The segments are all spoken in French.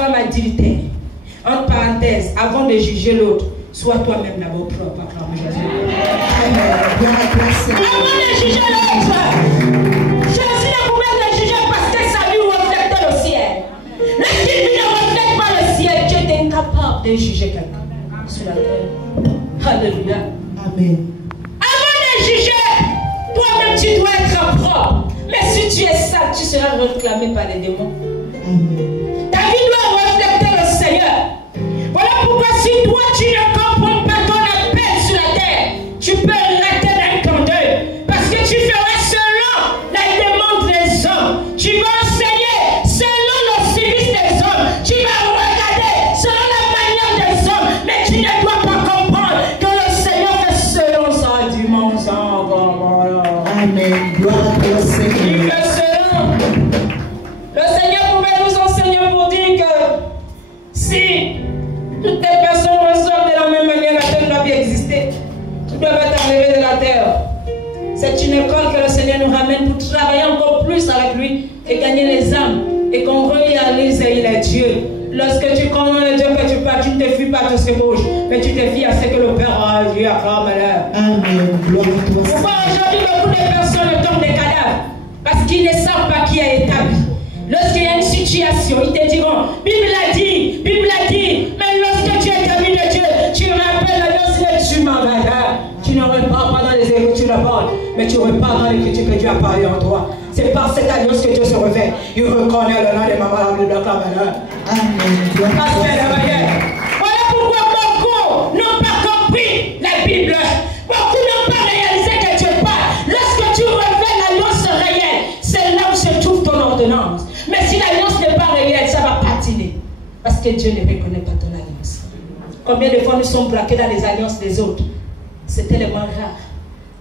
femme adultère. Entre parenthèses, avant de juger l'autre, sois toi-même d'abord propre. Acclame Jésus. Avant de juger l'autre, Jésus ne pouvait te juger parce que sa vie reflète le ciel. Lorsqu'il ne reflète pas le ciel, tu es incapable de juger quelqu'un sur la terre. Alléluia. Amen. Avant de juger, toi-même tu dois être propre. Mais si tu es sale, tu seras réclamé par les démons. Ta vie doit refléter le Seigneur. Voilà pourquoi si toi tu ne comprends pas ton appel sur la terre, tu peux rater d'un temps d'œil. Parce que tu feras selon la demande des hommes. Tu vas enseigner selon le service des hommes. Tu vas regarder selon la manière des hommes. Mais tu ne dois pas comprendre que le Seigneur fait selon sa dimension. Amen. Gloire au Seigneur. Le Seigneur pouvait nous enseigner pour dire que si toutes les personnes ressortent de la même manière, la terre doit bien exister. Tout doit être enlevé de la terre. C'est une école que le Seigneur nous ramène pour travailler encore plus avec lui et gagner les âmes. Et qu'on réalise il est Dieu. Lorsque tu connais le Dieu que tu parles, tu ne te fuis pas tout ce qui bouge, mais tu te fies à ce que le Père a dit à Amen. Gloire à toi. Pourquoi aujourd'hui beaucoup de personnes tombent des cadavres? Parce qu'ils ne savent pas qui a établi. Lorsqu'il y a une situation, ils te diront, Bible a dit, mais lorsque tu es ami de Dieu, tu rappelles l'alliance et tu m'en vas. Tu ne repars pas dans les Écritures de Paul, mais tu repars dans l'Écriture que Dieu a parlé en toi. C'est par cette alliance que Dieu se révèle. Il reconnaît le nom de Maman de la Caméra. Amen. Voilà pourquoi beaucoup n'ont pas compris la Bible. Beaucoup n'ont pas réalisé que Dieu parle. Lorsque tu révèles l'alliance réelle, c'est là où se trouve ton ordonnance. Mais si l'alliance n'est pas réelle, ça va patiner. Parce que Dieu ne reconnaît pas ton alliance. Combien de fois nous sommes braqués dans les alliances des autres? C'est tellement rare.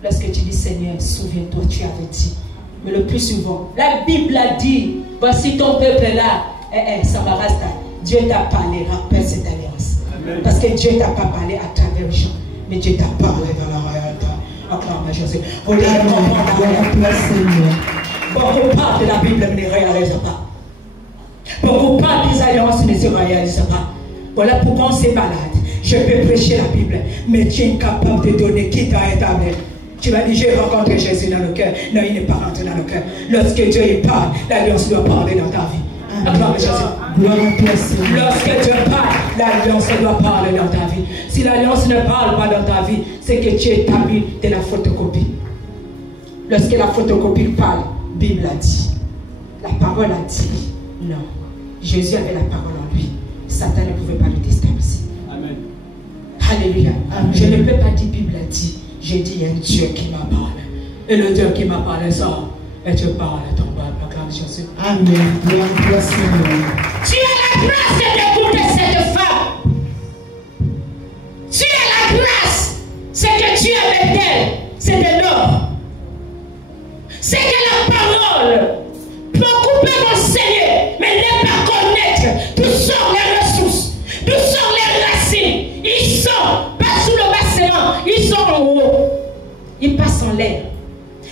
Lorsque tu dis Seigneur, souviens-toi, tu avais dit. Mais le plus souvent, la Bible a dit, voici ton peuple est là. Samarasta, Dieu t'a parlé, rappelle cette alliance. Amen. Parce que Dieu t'a pas parlé à travers les gens, mais Dieu t'a parlé dans la réalité. Acclame Jésus. Beaucoup parlent de la Bible, mais ne réalisent pas. Beaucoup parlent des alliances, mais ne se réalisent pas. Voilà pourquoi on s'est malade. Je peux prêcher la Bible, mais tu es incapable de donner qui t'a établi. Tu vas dire, j'ai rencontré Jésus dans le cœur. Non, il n'est pas rentré dans le cœur. Lorsque Dieu y parle, l'alliance doit parler dans ta vie. Acclame Jésus. Lorsque Dieu parle, l'alliance doit parler dans ta vie. Si l'alliance ne parle pas dans ta vie, c'est que tu es établi de la photocopie. Lorsque la photocopie parle, Bible a dit. La parole a dit. Non. Jésus avait la parole en lui. Satan ne pouvait pas le déstabiliser. Amen. Alléluia. Amen. Je ne peux pas dire Bible a dit. J'ai dit, il y a un Dieu qui m'a parlé. Et le Dieu qui m'a parlé ça, et Dieu parle à ton Bible. Acclame Jésus. Amen. Gloire à toi, Seigneur. Tu as la grâce d'écouter cette femme. Tu as la grâce. Ce que tu as avec elle, c'est de l'or. C'est que la parole. Beaucoup peuvent enseigner, mais ne pas connaître d'où sont les ressources, d'où sont les racines. Ils sont pas sous le basement, ils sont en haut. Ils passent en l'air.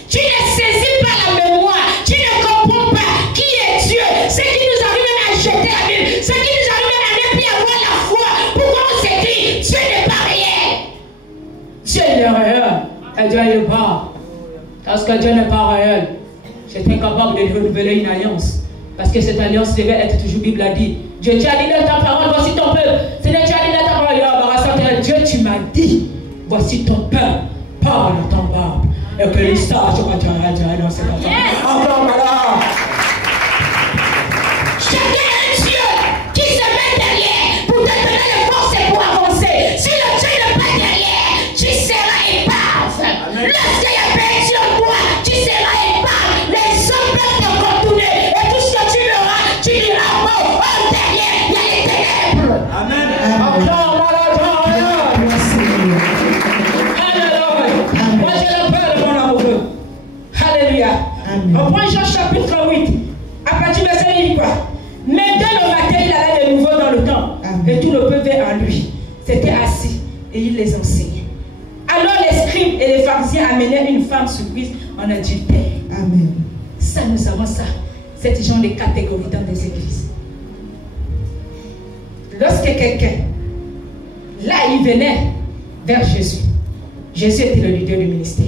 Tu ne saisis pas la mémoire, tu ne comprends pas qui est Dieu. Ce qui nous arrive même à jeter la Bible, ce qui nous arrive même à ne plus avoir la foi. Pourquoi on se dit Dieu n'est pas réel? Dieu n'est réel. Et Dieu n'est pas. Parce que Dieu n'est pas réel. J'étais incapable de renouveler une alliance. Parce que cette alliance devait être toujours, Bible a dit. Dieu, tu as dit dans ta parole, voici ton peuple. Seigneur, tu as dit dans ta parole, Dieu, tu m'as dit, voici ton peuple. Parle à ton peuple. Et que les sages vont te rendre dans cette alliance. Encore malade. Chacun un Dieu qui se met derrière pour te donner les forces et pour avancer. Si le Dieu n'est pas derrière, tu seras épave. Lorsqu'il y a perdu en toi, tu seras épave. Les hommes peuvent te contourner. Et tout ce que tu verras, tu diras, oh, derrière, il y a les ténèbres. Amen. Encore malade. Moi, je l'appelle mon amoureux. Alléluia. On prend Jean chapitre 8. À partir du verset, il dit quoi? Mais dès le matin, il allait de nouveau dans le temple. Et tout le peuple en lui. C'était assis et il les enseignait. Alors les scribes et les pharisiens amenaient une femme surprise en adultère. Amen. Ça, nous avons ça. Cette genre de catégorie dans des églises. lorsque quelqu'un, là, il venait vers Jésus. Jésus était le leader du ministère.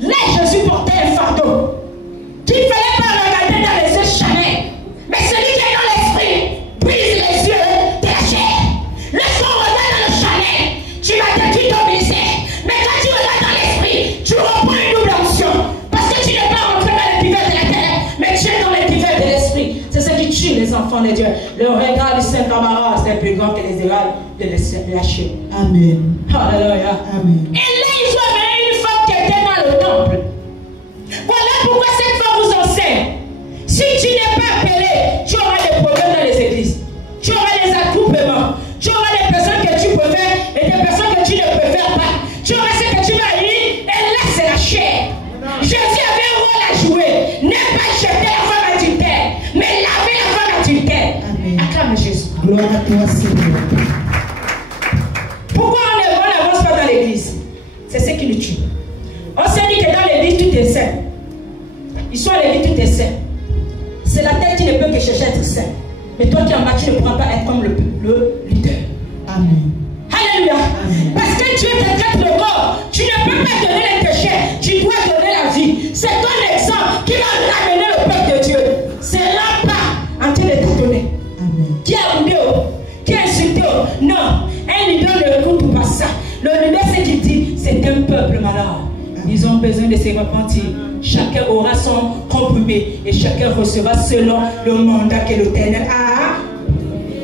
Là, Jésus portait un fardeau qu'il ne fallait pas regarder dans les yeux charnels. Mais celui qui est dans l'esprit brise les yeux de la chair. Lorsqu'on regarde dans le charnel, tu vas détruire ton ministère. Mais quand tu regardes dans l'esprit, tu reprends une double onction. Parce que tu n'es pas rentré dans les divers de la terre, mais tu es dans les divers de l'esprit. C'est ce qui tue les enfants de Dieu. Le regard du Saint-Camarade, c'est plus grand que les erreurs de la chair. Amen. Alléluia. Amen. Et là, ils ont amené une femme qui était dans le temple. Voilà pourquoi cette femme vous enseigne. Si tu n'es pas appelé, tu auras des problèmes dans les églises. Tu auras des attroupements. Tu auras des personnes que tu préfères et des personnes que tu ne préfères pas. Tu auras ce que tu vas lire et là, c'est la chair. Jésus avait un rôle à jouer. Ne pas jeter la femme adultère, mais laver la femme adultère. Amen. Acclame Jésus. Gloire à toi, Seigneur. Pourquoi on n'avance pas dans l'église? C'est ce qui nous tue. On s'est dit que dans l'église, tout est saint. Ils sont à l'église, tout est saint. C'est la tête qui ne peut que chercher à être saint. Mais toi qui es en bas, tu ne pourras pas être comme le leader. Amen. Alléluia. Amen. Parce que Dieu te traite le corps. Tu ne peux pas donner les péchés. Tu dois donner la vie. C'est ton exemple qui va ramener le peuple de Dieu. C'est là pas en train de te donner. Amen. Qui a oublié, qui a insulté. Non, un leader ne écoute pas ça. Le leader, ce qu'il dit, c'est un peuple malade. Ils ont besoin de se repentir. Chacun aura son comprimé et chacun recevra selon le mandat que l'Éternel a.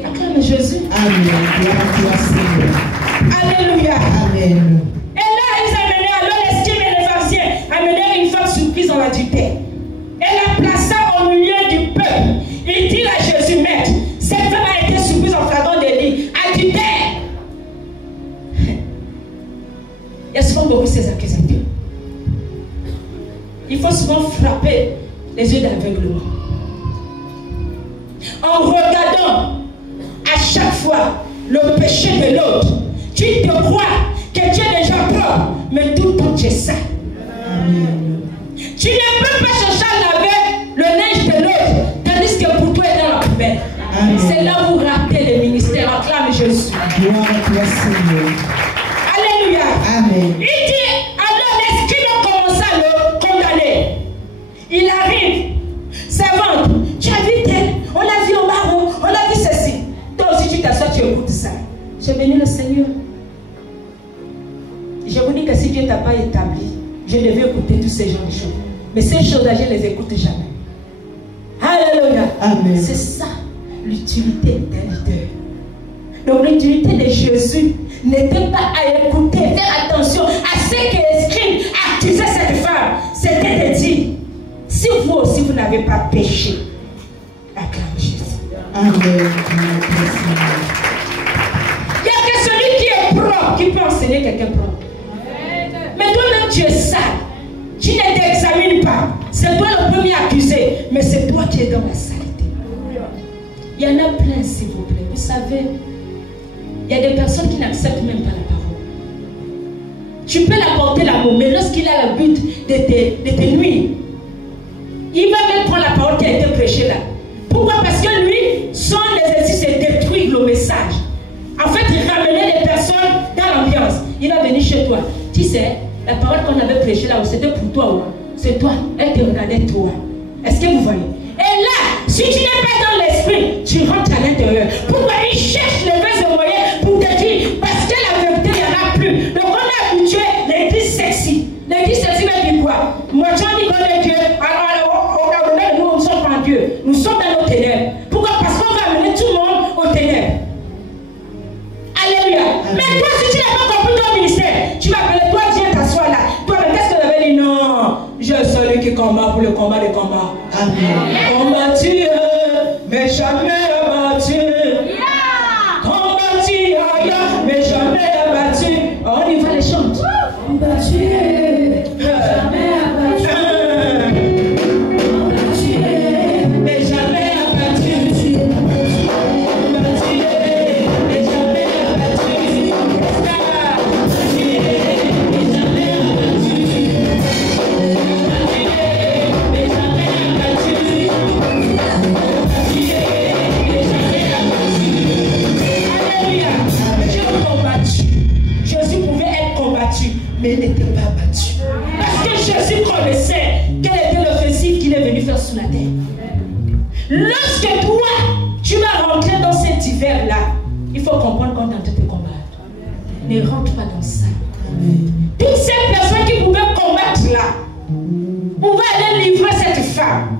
Acclame Jésus. Amen. Gloire à toi, Seigneur. Alléluia. Amen. Et là, ils amenaient, alors les scribes et les pharisiens amenèrent une femme surprise en adultère. Elle la plaça au milieu du peuple. Il dit à Jésus, Maître, cette femme a été surprise en flagrant délit. Adultère. Il y a souvent beaucoup ces accusateurs. Il faut souvent frapper les yeux d'aveuglement. En regardant à chaque fois le péché de l'autre, tu te crois que tu es déjà propre, mais tout le temps tu es sale. Tu ne peux pas chercher à laver le linge de l'autre, tandis que pour toi est dans la poubelle. C'est là où vous ratez le ministère. Acclame Jésus. Gloire à toi, Seigneur. Alléluia. Amen. Il dit, alors les scribes ont commencé à le condamner. Il arrive, servante, tu as vu tel, on l'a vu au baron, on a vu ceci. Toi aussi tu t'assois, tu écoutes ça. J'ai béni le Seigneur. Je vous dis que si Dieu ne t'a pas établi, je devais écouter tous ces gens de choses. Mais ces choses-là, je ne les écoute jamais. Alléluia. Amen. C'est ça l'utilité d'un leader. Donc l'utilité de Jésus n'était pas à écouter, faire attention à ce que les scribes accusaient cette femme. C'était de dire, si vous aussi vous n'avez pas péché, acclame Jésus. Amen. Il n'y a que celui qui est propre qui peut enseigner quelqu'un propre. Mais toi-même tu es sale. Tu ne t'examines pas. C'est toi le premier accusé, mais c'est toi qui es dans la saleté. Il y en a plein, s'il vous plaît. Vous savez, il y a des personnes qui n'acceptent même pas la parole. Tu peux l'apporter l'amour, mais lorsqu'il a le but de te nuire, il va même prendre la parole qui a été prêchée là. Pourquoi? Parce que lui, son exercice c'est détruire le message. En fait, il ramenait les personnes dans l'ambiance. Il va venir chez toi. Tu sais, la parole qu'on avait prêchée là, c'était pour toi. C'est toi. Elle te regardait toi. Est-ce que vous voyez? Et là, si tu n'es pas dans l'esprit, tu rentres à l'intérieur. Pourquoi il cherche les vrais moyens pour te dire? Parce que la vérité, il n'y en a plus. Donc on a habitué l'église sexy. L'église sexy veut dire quoi? Moi, tu dis qu'on est Dieu. Nous, nous ne sommes pas Dieu. Nous sommes dans nos ténèbres. Pourquoi? Parce qu'on va amener tout le monde aux ténèbres. Alléluia. Amen. Mais toi, si tu n'as pas compris ton ministère, tu vas appeler toi, viens t'asseoir là. Toi, mais qu'est-ce que tu avais dit? Non, je suis celui qui combat pour le combat des combats. Amen. Combattu, mais jamais abattu. Combattu, mais jamais abattu. On y va les chanter. Combattu, jamais abattu. Combattu, mais jamais abattu. Combattu, mais jamais abattu. Combattu, mais jamais abattu. il n'était pas abattu. Parce que Jésus connaissait quel était l'offensive qu'il est venu faire sur la terre. Lorsque toi, tu vas rentrer dans cet hiver-là, il faut comprendre qu'on est en train de te combattre. Ne rentre pas dans ça. Toutes ces personnes qui pouvaient combattre là, pouvaient aller livrer cette femme.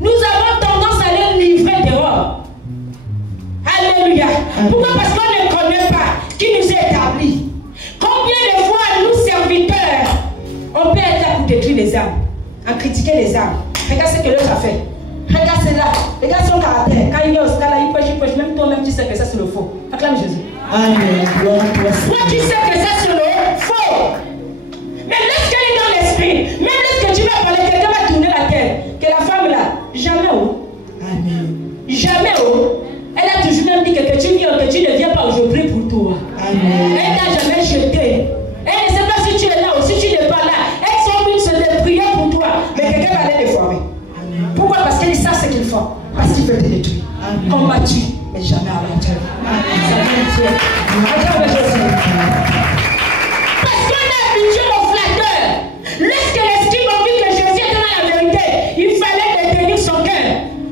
Nous avons tendance à aller livrer dehors. Alléluia. Pourquoi? Parce qu'on ne connaît pas qui nous a établis. Combien de fois, nous serviteurs, on peut être là pour détruire les âmes, à critiquer les âmes. Regarde ce que l'autre a fait. Regarde cela. Regarde son caractère. Quand il est au stade là, il pêche. Même toi-même, tu sais que ça c'est le faux. Acclame Jésus. Amen. Gloire à toi. Toi, tu sais que ça c'est le faux. Mais lorsqu'elle est dans l'esprit, même lorsque tu vas parler, quelqu'un va tourner la tête. Que la femme là, jamais où. Amen. Jamais où. Elle a toujours même dit que tu viens, que tu ne viens pas aujourd'hui pour toi. Amen. Elle t'a jamais jeté. Elle ne sait pas si tu es là ou si tu n'es pas là. Elle sont venues se prier pour toi. Mais quelqu'un va aller les former. Pourquoi? Parce qu'ils savent ce qu'ils font. Parce qu'ils veulent te détruire. Combattu, mais jamais abattu. Parce qu'on est habitué aux flatteurs. Lorsque les scribes ont vu que Jésus était dans la vérité, il fallait détenir son cœur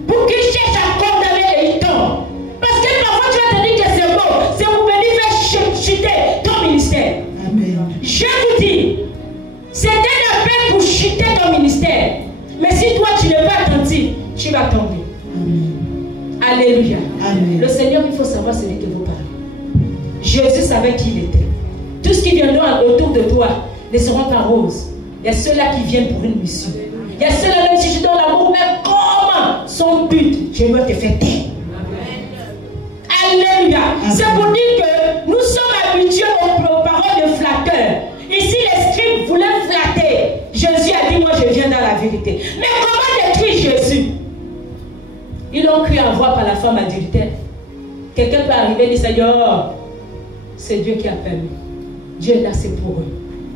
pour qu'il cherche à condamner les hitons. Parce que parfois tu vas te dire que c'est bon, c'est pour venir faire chuter ton ministère. Amen. Je vous dis, c'est un appel pour chuter ton ministère. Mais si toi tu n'es pas attentif, tu vas tomber. Amen. Alléluia. Amen. Le Seigneur, il faut savoir celui que vous parlez. Jésus savait qui il était. Tout ce qui viendra autour de toi ne seront pas roses. Il y a ceux-là qui viennent pour une mission. Il y a ceux-là, même si je donne l'amour, même comment son but, je dois te faire taire. Alléluia. C'est pour dire que nous sommes habitués aux paroles de flatteurs. Ici, les scribes voulaient flatter. Jésus a dit, moi je viens dans la vérité. Mais comment détruire Jésus? Ils l'ont cru avoir par la femme adultère. Quelqu'un peut arriver et dire, Seigneur, c'est Dieu qui a permis. Dieu est là, c'est pour eux.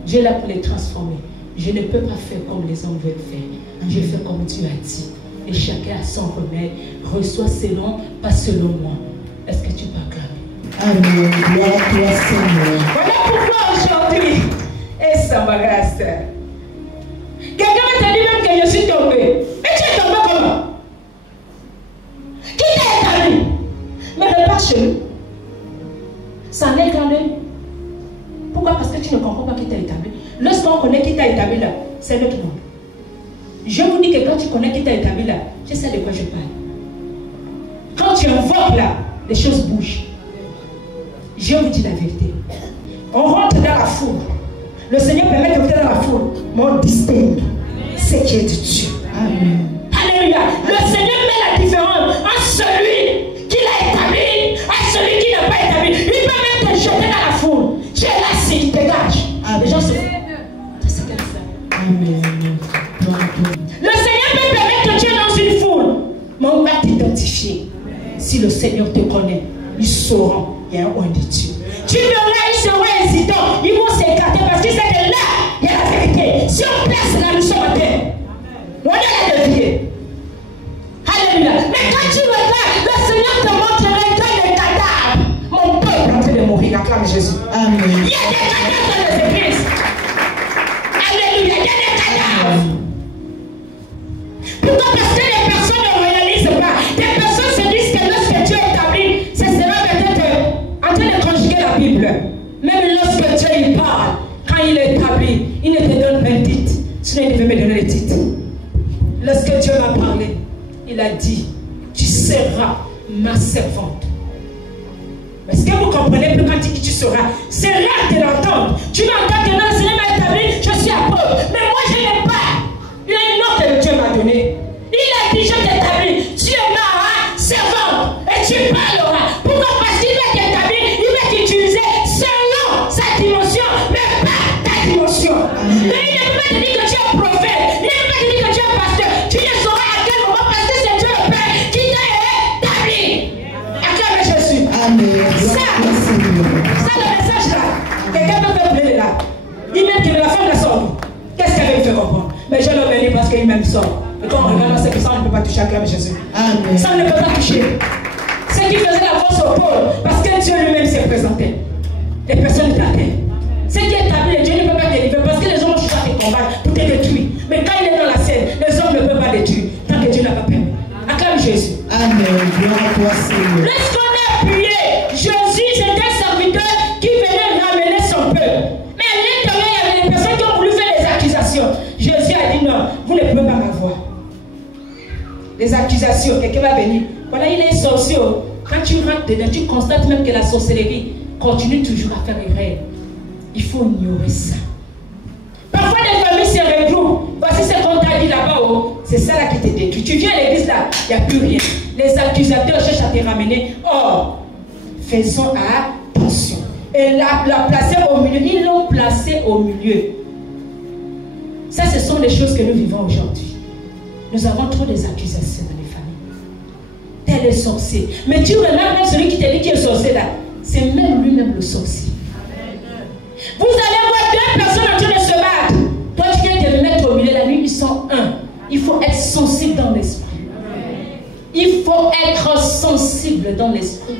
Dieu est là pour les transformer. Je ne peux pas faire comme les hommes veulent faire. Je fais comme Dieu a dit. Et chacun a son remède. Reçoit selon, pas selon moi. Est-ce que tu peux acclamer? Amen. Gloire à toi, Seigneur. Voilà pourquoi aujourd'hui, et ça ma grâce. Quelqu'un va te dire même que je suis tombé. Mais tu es tombé comment? Qui t'a établi? Mais repars chez lui. Ça n'est qu'un œil. Pourquoi? Parce que tu ne comprends pas qui t'a établi. Lorsqu'on connaît qui t'a établi là, c'est notre monde. Je vous dis que quand tu connais qui t'a établi là, tu sais de quoi je parle. Quand tu invoques là, les choses bougent. Je vous dis la vérité. On rentre dans la foule. Le Seigneur permet de rentrer dans la foule. Mais on distingue ce qui est de Dieu. Amen. Alléluia. Le Seigneur met la différence entre celui qui l'a établi et celui qui n'a pas établi. Il peut même te jeter dans la foule. Tu es là, c'est qui dégage. Les gens se font. C'est ce qu'elle fait. Amen. Gloire à toi. Le Seigneur peut permettre que tu es dans une foule. Mais on va t'identifier. Si le Seigneur te connaît, ils sauront qu'il y a un oint de Dieu. Tu verras, ils seront hésitants. Ils vont s'écarter parce qu'ils savent que là, il y a la vérité. Si on place là, nous sommes en terre. On est là de vie. Alléluia. Mais quand tu regardes, le Seigneur te montrerait que les cadavres. Mon peuple est en train de mourir. Acclame Jésus. Amen. Il y a des cadavres dans les églises. Alléluia. Il y a des cadavres. Pourquoi? Parce que les personnes ne réalisent pas. Des personnes se disent que lorsque Dieu est établi, ce sera peut-être en train de conjuguer la Bible. Même lorsque Dieu il parle, quand il est établi, il ne te donne pas le titre. Sinon, il devait me donner le titre. Lorsque Dieu m'a parlé, il a dit, tu seras ma servante. Est-ce que vous comprenez plus quand il dit tu seras? C'est rare de l'entendre. Tu m'entends que non, le Seigneur m'a établi, je suis apôtre. Mais moi, je n'ai pas. Il y a une ordre que Dieu m'a donnée. Il a dit, je t'établis. Tu es ma servante. Et tu parleras. Pourquoi? Parce qu'il va t'établir. Il va t'utiliser selon sa dimension, mais pas ta dimension. Mais il ne peut pas te dire que tu es prophète. Il ne peut pas te dire que tu es pasteur. Tu ne sauras à quel moment parce que c'est Dieu le Père qui t'a établi. Acclame Jésus. Amen. Ça, le message là, quelqu'un peut faire pleurer là. Il même que la femme la sort. Qu'est-ce qu'elle veut me faire comprendre? Mais je le bénis parce qu'il m'aime sort. Et quand on regarde ça, ça, on ne peut pas toucher. Acclame Jésus. Amen. Ça, on ne peut pas toucher. Ce qui faisait la force au pôle, parce que Dieu lui-même s'est présenté. Les personnes de la terre. Ce qui est établi, Dieu ne peut pas te accusation. Jésus a dit non, vous ne pouvez pas m'avoir. Les accusations, quelqu'un va venir. Voilà, il est sorcier. Quand tu rentres dedans, tu constates même que la sorcellerie continue toujours à faire erreur. Il faut ignorer ça. Parfois, les familles se regroupent. Voici ce qu'on t'a dit là-bas. Oh. C'est ça là qui te détruit. Tu viens à l'église là, il n'y a plus rien. Les accusateurs cherchent à te ramener. Or, faisons attention. Et la placer au milieu. Ils l'ont placé au milieu. Ça, ce sont les choses que nous vivons aujourd'hui. Nous avons trop des accusations dans les familles. Tel est sorcier. Mais tu remarques même celui qui te dit qu'il est sorcier là. C'est même lui-même le sorcier. Vous allez voir deux personnes en train de se battre. Toi, tu viens de le mettre au milieu. La nuit, ils sont un. Il faut être sensible dans l'esprit. Il faut être sensible dans l'esprit.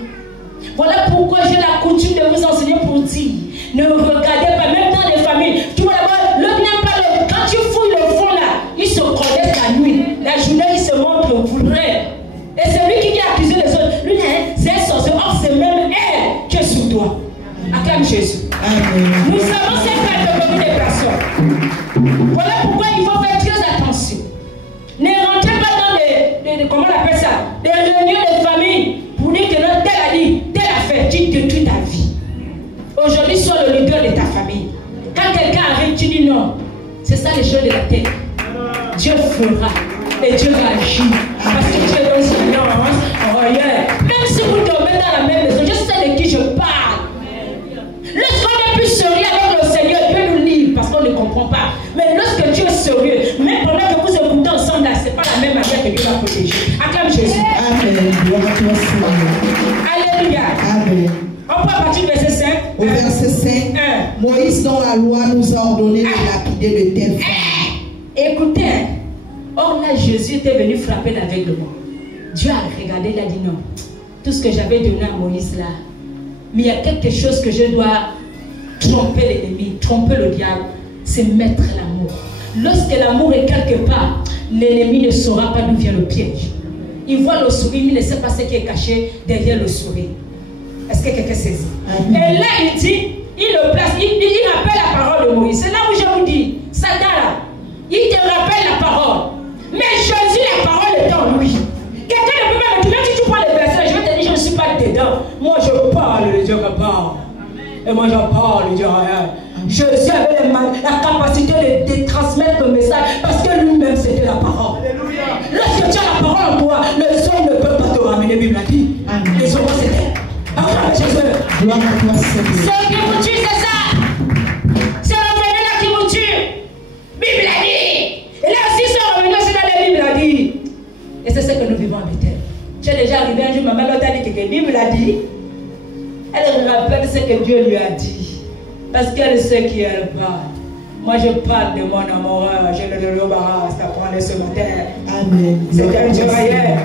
Voilà pourquoi j'ai la coutume de vous enseigner pour dire, ne regardez pas, même dans les familles. Tu vois d'abord, l'autre n'aime pas l'autre. Quand tu fouilles le fond là, ils se connaissent la nuit. La journée, ils se montrent vrai. Et c'est lui qui vient accuser les autres. Lui, c'est un sorcier. Or, c'est même elle qui est sous toi. Acclame Jésus. Amen. Nous savons cette catégorie de personnes. Voilà pourquoi il faut faire très attention. Ne rentrez pas dans comment on appelle ça, des réunions de famille pour dire que non, tel a dit, tel a fait, tu détruis ta vie. Aujourd'hui, sois le leader de ta famille. Quand quelqu'un arrive, tu dis non. C'est ça les choses de la terre. Dieu fera et Dieu va agir. Parce que Dieu donne son alliance en rien. Même si vous dormez dans la même maison, je sais de qui je parle. Lorsqu'on est plus sérieux avec le Seigneur, Dieu nous livre parce qu'on ne comprend pas. Mais lorsque Dieu est sérieux, même pendant que vous écoutez ensemble, là, ce n'est pas la même manière que Dieu va protéger. Acclame Jésus. Amen. Alléluia. Amen. On peut partir du verset 5. Au verset 5, Moïse dans la loi nous a ordonné de lapider de telles femmes. Écoutez, or là Jésus était venu frapper l'aveuglement. Dieu a regardé, il a dit non. Tout ce que j'avais donné à Moïse là, mais il y a quelque chose que je dois tromper l'ennemi, tromper le diable, c'est mettre l'amour. Lorsque l'amour est quelque part, l'ennemi ne saura pas d'où vient le piège. Il voit le sourire, il ne sait pas ce qui est caché derrière le sourire. Est-ce que quelqu'un saisit? Et là, il dit, il le place, il rappelle la parole de Moïse. C'est là où je vous dis, Satan là, il te rappelle la parole. Mais Jésus, la parole est en lui. Quelqu'un ne peut pas me dire, si tu prends les versets, je vais te dire, je ne suis pas dedans. Moi, je parle, le Dieu qui parle. Et moi, j'en parle, le Dieu rien. Jésus avait la capacité de transmettre le message parce que lui-même, c'était la parole. Lorsque tu as la parole en toi, les hommes ne peuvent pas te ramener, Bible a dit. Les hommes, c'était. Jésus. Ce qui vous tue, c'est ça. C'est revenu là qui vous tue. Bible a dit. Et là aussi, c'est revenu aussi dans la Bible a dit. Et c'est ce que nous vivons en Bethel. J'ai déjà arrivé un jour, ma mère a dit que la Bible a dit. Elle rappelle ce que Dieu lui a dit. Parce qu'elle sait qui elle parle. Moi, je parle de mon amoureux. Je le l'embarras d'apprendre ce matin. Amen. C'est un Dieu ailleurs.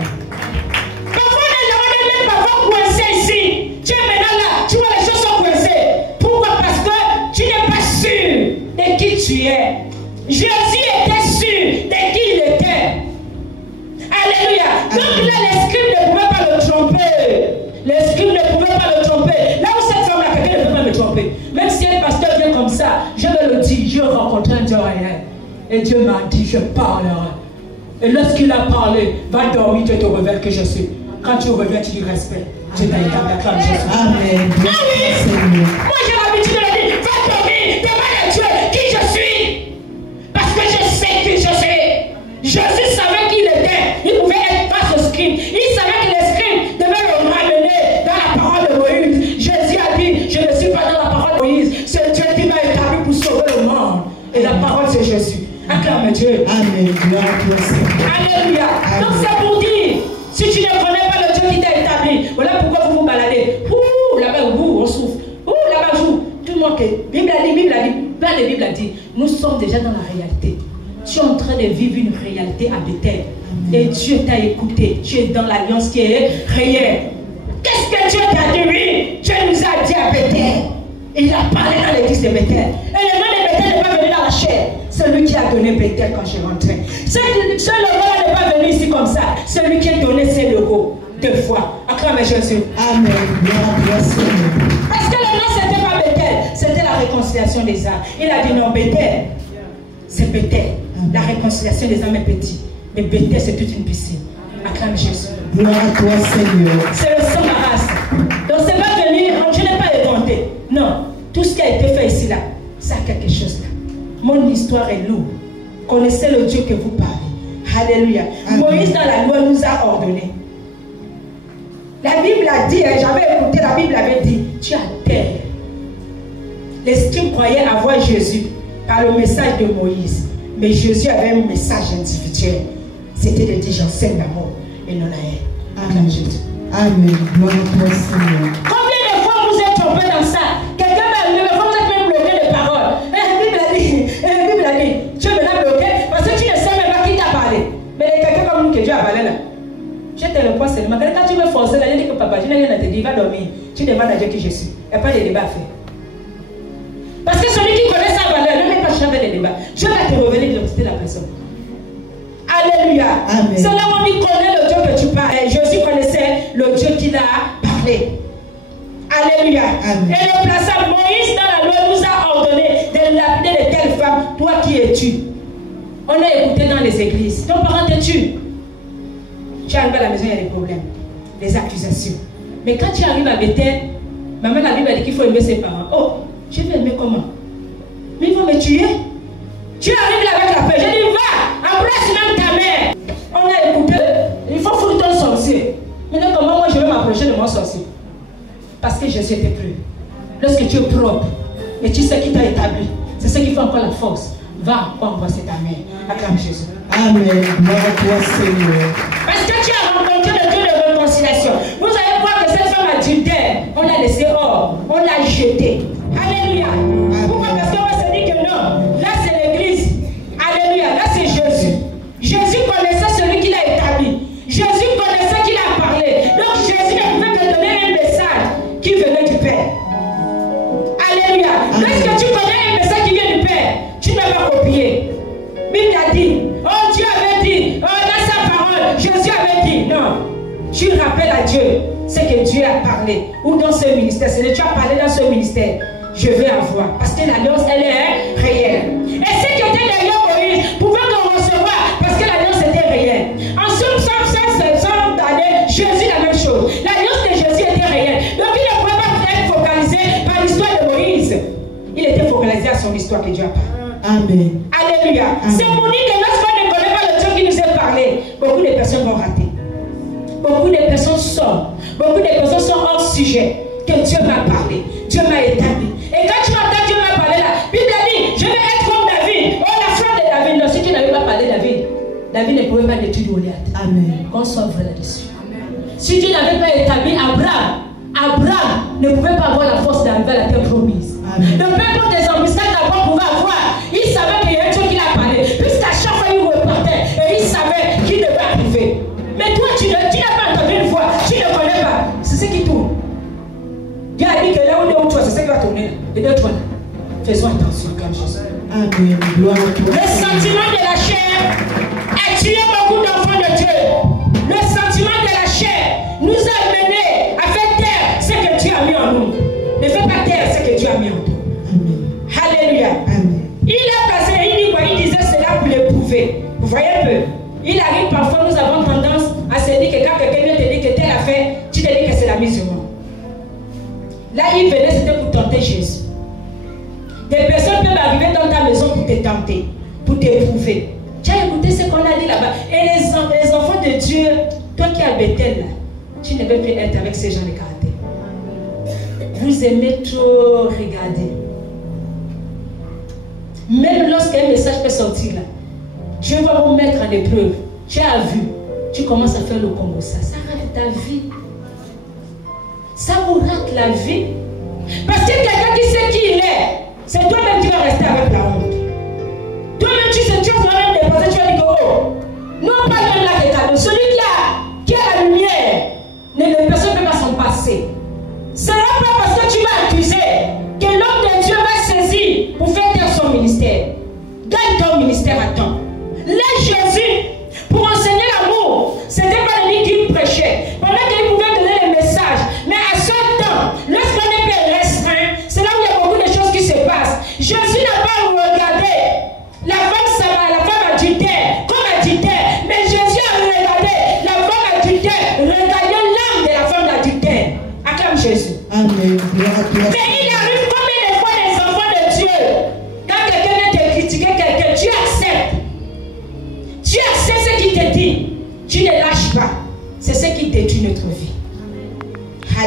Parfois, les gens parfois coincés ici. Tu es maintenant là. Tu vois, les choses sont coincées. Pourquoi? Parce que tu n'es pas sûr de qui tu es. Jésus était sûr de qui il était. Alléluia. Donc là, les scribes ne pouvaient pas le tromper. Les scribes ne pouvaient pas le tromper. Là où cette femme-là, quelqu'un ne peut pas me tromper. Même si un pasteur vient comme ça, je me le dis, je rencontre un Dieu rien. Et Dieu m'a dit, je parlerai. Et lorsqu'il a parlé, va dormir, tu te révèles que je suis. Quand tu reviens, tu dis respect. Tu vas acclamer Jésus. Amen. Ah oui. Moi j'ai l'habitude de le dire, va dormir, demande à Dieu qui je suis. Parce que je sais qui je suis. Jésus savait qui il était. Il pouvait être face au scribe. Il savait que les scribes devaient le ramener dans la parole de Moïse. Jésus a dit, je ne suis pas dans la parole de Moïse. C'est Dieu qui m'a établi pour sauver le monde. Et la parole c'est Jésus. Acclame Dieu. Amen. Alléluia. Donc c'est pour dire, si tu ne connais pas le Dieu qui t'a établi, voilà pourquoi vous vous baladez. Ouh, là-bas, on souffre. Ouh, là-bas, tout le monde qui Bible a dit, plein de Bible a dit. Nous sommes déjà dans la réalité. Tu es en train de vivre une réalité à Bethel. Et Dieu t'a écouté. Tu es dans l'alliance qui est réelle. Qu'est-ce que Dieu t'a dit? Oui, Dieu nous a dit à Bethel. Il a parlé dans l'église de Bethel. Et le nom de Bethel n'est pas venu dans la chair. C'est lui qui a donné Bethel quand je suis rentré. Ce logo-là n'est pas venu ici comme ça. C'est lui qui a donné ces logos 2 fois. Acclame Jésus. Amen. Parce que le nom, c'était pas Bethel. C'était la réconciliation des âmes. Il a dit non, Bethel. c'est Bethel. La réconciliation des âmes est petite. Mais Bethel, c'est toute une piscine. Acclame Jésus. Gloire à toi, Seigneur. C'est le sang de la race. Donc, c'est pas venir, je n'ai pas inventé. Non. Tout ce qui a été fait ici, là, ça a quelque chose là. Mon histoire est lourde. Connaissez le Dieu que vous parlez. Alléluia. Amen. Moïse, dans la loi, nous a ordonné. La Bible a dit, j'avais écouté, la Bible avait dit, tu as terre. Les qui croyaient avoir Jésus par le message de Moïse. Mais Jésus avait un message individuel. C'était de dire, j'enseigne l'amour et non la haine. Amen. Jésus. Amen. Gloire à toi, Seigneur. Combien de fois vous êtes trompés dans ça? Quelqu'un va arriver, mais vous êtes même bloqué de paroles. La Bible a dit, tu es maintenant bloqué parce que tu ne sais même pas qui t'a parlé. Mais il y a quelqu'un comme nous que Dieu a parlé là. Je te réponds seulement. Quand tu veux forcer, là, je dis que papa, je n'ai rien à te dire, il va dormir. Tu demandes à Dieu qui je suis. Il n'y a pas de débat à faire. Parce que celui qui connaît sa valeur ne met pas jamais de débat. Dieu va te révéler l'identité de la personne. Alléluia. C'est là où on dit connaît le Dieu que tu parles. Jésus connaissait le Dieu qui l'a parlé. Alléluia. Amen. Et le plaçant Moïse dans la loi nous a ordonné de lapider de telles femmes. Toi qui es-tu? On a écouté dans les églises. Ton parent te tue. Tu arrives à la maison, il y a des problèmes, des accusations. Mais quand tu arrives à Bethel, maman, la Bible a dit qu'il faut aimer ses parents. Oh, je vais aimer comment? Mais ils vont me tuer. Tu arrives là avec la paix. Je dis, va, embrasse même ta mère. On a écouté, il faut foutre ton sorcier. Maintenant, comment moi je vais m'approcher de mon sorcier? Parce que Jésus était plus. Lorsque tu es propre, et tu sais qui t'a établi, c'est ce qui fait encore la force. Va encore embrasser ta mère. Acclame Jésus. Amen. Gloire à toi, Seigneur. Parce que tu as rencontré le Dieu de réconciliation. Vous allez voir que cette femme adultère, on l'a laissée hors, on l'a jetée. Alléluia. Pourquoi? Parce qu'on va se dire que non, là c'est l'église. Alléluia. Là c'est Jésus. Jésus connaissait celui qui l'a établi. Jésus connaissait qui l'a parlé. Donc Jésus ne pouvait te donner un message qui venait du Père. Alléluia. Lorsque tu connais un message qui vient du Père, tu ne vas pas copier. Bible a dit, oh Dieu avait dit, oh dans sa parole, Jésus avait dit. Non, tu rappelles à Dieu ce que Dieu a parlé. Ou dans ce ministère, c'est que tu as parlé dans ce ministère. Je vais avoir. Parce que l'alliance, elle est réelle. Et ce qui était derrière Moïse pouvait le recevoir parce que l'alliance était réelle. En somme, d'années, Jésus, la même chose. L'alliance de Jésus était réelle. Donc il ne pouvait pas être focalisé par l'histoire de Moïse. Il était focalisé à son histoire que Dieu a parlé. Amen. Alléluia. C'est pour dire que lorsqu'on ne connaît pas le Dieu qui nous a parlé, beaucoup de personnes vont rater. Beaucoup de personnes sortent. Beaucoup de personnes sont hors sujet. Que Dieu m'a parlé. Dieu m'a établi. Et quand tu entends Dieu m'a parlé là, Bible dit, je vais être comme David. Oh, la femme de David. Non, si tu n'avais pas parlé David, David ne pouvait pas détruire Goliath. Amen. Qu'on soit vrai là-dessus. Si Dieu n'avait pas établi Abraham ne pouvait pas avoir la force d'arriver à la terre promise. Amen. Le peuple des embuscades qu'Abraham pouvait avoir, il savait qu'il y a un Dieu qui l'a parlé. Puisqu'à chaque fois il repartait et il savait qu'il devait arriver. Mais toi, tu n'as pas entendu une fois, tu ne connais pas. C'est ce qui tourne. Dieu a dit que là où tu es, c'est ce qui va tourner. Et de toi, faisons attention comme Jésus. Amen. Gloire à toi. Le sentiment de la chair a tué beaucoup d'enfants de Dieu. Le sentiment de la chair nous a menés à faire taire ce que Dieu a mis en nous. Ne fais pas taire ce que Dieu a mis en nous. Amen. Alléluia. Amen. Il a passé, il dit quoi? Il disait cela pour l'éprouver. Vous voyez un peu? Il arrive parfois, nous avons tendance à se dire que quand quelqu'un vient te dire que tel a fait, tu te dis que c'est la mise au monde. Là, il venait, c'était pour tenter Jésus. Des personnes peuvent arriver dans ta maison pour te tenter, pour t'éprouver. Tu as écouté ce qu'on a dit là-bas. Et les enfants de Dieu, toi qui as Bethel là, tu ne veux plus être avec ces gens de caractère. Vous aimez trop regarder. Même lorsqu'un message peut sortir là, Dieu va vous mettre en épreuve. Tu as vu, tu commences à faire le Congo. Ça rate ta vie. Ça vous rate la vie. Parce que quelqu'un qui sait qui il est, c'est toi-même qui vas rester avec la honte. Toi-même, tu sais, tu vas même dépasser, tu vas dire que oh, non pas même là quelqu'un, celui qui a la lumière, les personnes ne peuvent pas s'en passer. Ce n'est pas parce que tu vas accuser que l'homme de Dieu va saisir pour faire taire son ministère. Gagne ton ministère à temps. Là, Jésus, pour enseigner l'amour, ce n'était pas lui qui prêchait. Pendant qu'il pouvait donner les messages. Mais à ce temps, lorsqu'on est restreint, c'est là où il y a beaucoup de choses qui se passent. Jésus n'a pas regardé la femme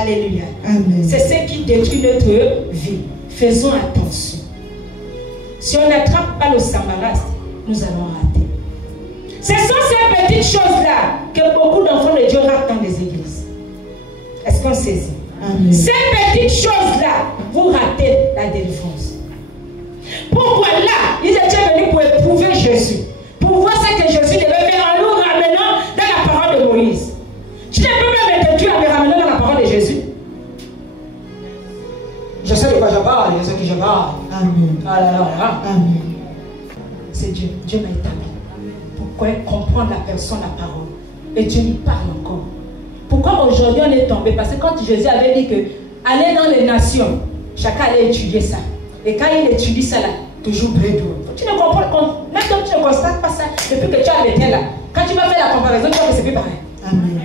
Alléluia. Amen. C'est ce qui détruit notre vie. Faisons attention. Si on n'attrape pas le samaras, nous allons rater. Ce sont ces petites choses-là que beaucoup d'enfants de Dieu ratent dans les églises. Est-ce qu'on saisit? Amen. Ces petites choses-là, vous ratez la délivrance. Pourquoi là, ils étaient venus pour éprouver Jésus, pour voir ce que Jésus devait faire en nous ramenant dans la parole de Moïse. Tu ne peux pas mettre Dieu en me ramenant dans la parole de Jésus. Je sais de quoi je parle, je sais que je parle. Amen. Ah là là là. Amen. C'est Dieu. Dieu m'a établi. Pourquoi comprendre la personne, la parole? Et Dieu lui parle encore. Pourquoi aujourd'hui on est tombé? Parce que quand Jésus avait dit que aller dans les nations, chacun allait étudier ça. Et quand il étudie ça là, toujours bredouille. Tu ne comprends pas, même quand tu ne constates pas ça, depuis que tu as été là, quand tu vas faire la comparaison, tu vas que c'est plus pareil. Amen.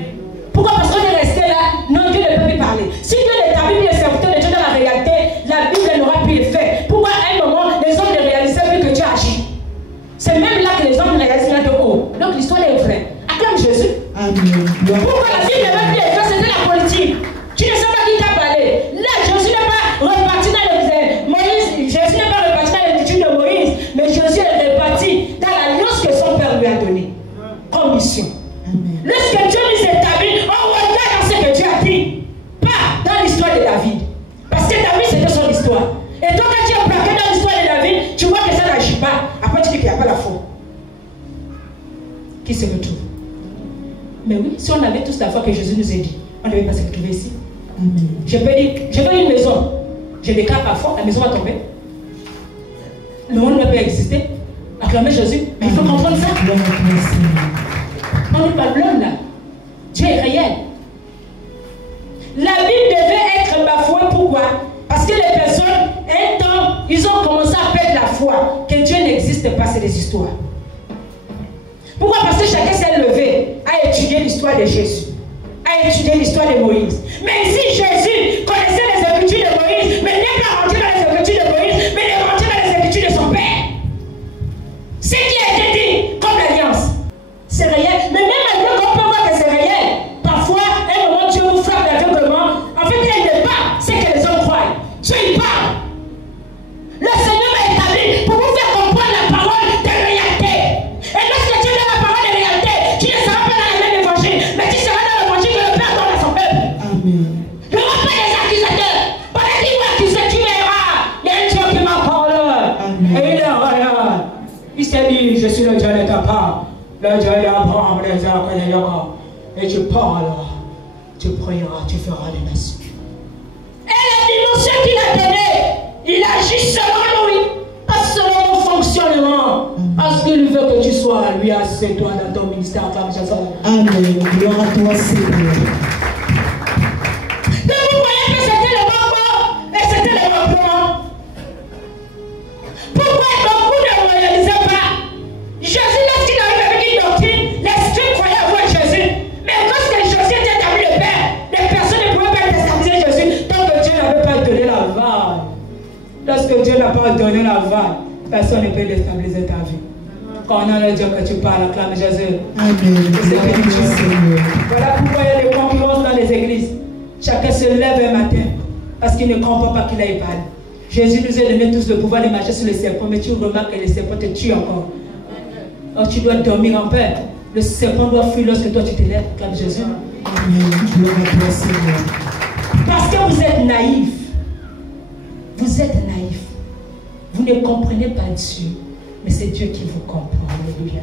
Pourquoi? Parce qu'on est resté là, non, Dieu ne peut plus parler. Si Dieu n'établit les serviteurs de Dieu dans la réalité, la Bible n'aura plus effet. Pourquoi à un moment, les hommes ne réalisaient plus que tu agis? C'est même là que les hommes réalisent que oh, donc l'histoire est vraie. Acclame Jésus. Amen. Pourquoi la Bible n'avait plus effet? C'était la politique. Tu ne sais pas qui t'a parlé. Là, Jésus n'est pas reparti dans les Moïse. Jésus n'est pas reparti dans l'étude de Moïse, mais Jésus est reparti dans l'alliance que son Père lui a donnée comme mission. Amen. Lorsque Dieu nous établit, on regarde dans ce que Dieu a dit, pas dans l'histoire de David. Parce que David, c'était son histoire. Et toi, quand tu es plaqué dans l'histoire de David, tu vois que ça n'agit pas. Après, tu dis qu'il n'y a pas la foi. Qui se retrouve? Mais oui, si on avait tous la foi que Jésus nous a dit, on ne devait pas se retrouver ici. Amen. Je peux dire, je veux une maison. Je déclare parfois, la maison va tomber. Le monde ne peut pas exister. Acclamer Jésus. Mais il faut comprendre ça. On ne parle pas de l'homme là. Dieu est réel. La Bible devait être bafouée. Pourquoi? Parce que les personnes, un temps, ils ont commencé à perdre la foi. Que Dieu n'existe pas, c'est des histoires. Pourquoi? Parce que chacun s'est levé à étudier l'histoire de Jésus, à étudier l'histoire de Moïse. Mais si Jésus connaissait les écritures de Moïse, mais n'est pas rentré dans les écritures de Moïse, mais il est rentré dans les écritures de son Père. Ce qui a été dit comme l'alliance, c'est réel. Mais même maintenant qu'on peut voir que c'est réel, parfois, à un moment, Dieu vous frappe d'aveuglement. En fait, il n'est pas ce que les hommes croient. Dieu, il parle. Le Seigneur m'a établi pour vous faire comprendre la parole de réalité. Et lorsque tu donnes la parole de réalité, tu ne seras pas dans le même évangile, mais tu seras dans l'évangile que le Père donne à son peuple. Amen. Il n'y aura pas des accusateurs. Pendant qu'il va accuser, tu verras. Il y a un Dieu qui m'a parlé. Et il est rien. Il s'est dit, je suis le Dieu de ta part. Le Dieu d'Abraham, d'Isaac et de Jacob. Et tu parleras, tu prieras, tu feras les nations. Et la dimension qu'il a donnée, il agit selon lui, pas selon mon fonctionnement. Parce qu'il veut que tu sois lui assez toi dans ton ministère. Amen. Gloire à toi, Seigneur. Donc vous voyez que c'était le bon mot et c'était le bon plan. Pourquoi beaucoup ne réalisaient pas? Jésus, lorsqu'il arrive avec une doctrine, les scribes croyaient avoir Jésus. Mais lorsque Jésus était établi le Père, les personnes ne pouvaient pas déstabiliser Jésus tant que Dieu n'avait pas donné la vanne. Lorsque Dieu n'a pas donné la vanne, personne ne peut déstabiliser ta vie. Quand on a le Dieu que tu parles, acclame Jésus. Amen. Gloire à toi, Seigneur. Voilà pourquoi il y a des concurrences dans les églises. Chacun se lève un matin parce qu'il ne comprend pas qu'il a parlé. Jésus nous a donné tous le pouvoir de marcher sur les serpents, mais tu remarques que les serpents te tuent encore. Alors tu dois dormir en paix. Le serpent doit fuir lorsque toi tu te lèves, acclame Jésus. Amen. Gloire à toi, Seigneur. Parce que vous êtes naïf. Vous êtes naïf. Vous ne comprenez pas Dieu, mais c'est Dieu qui vous comprend. Alléluia.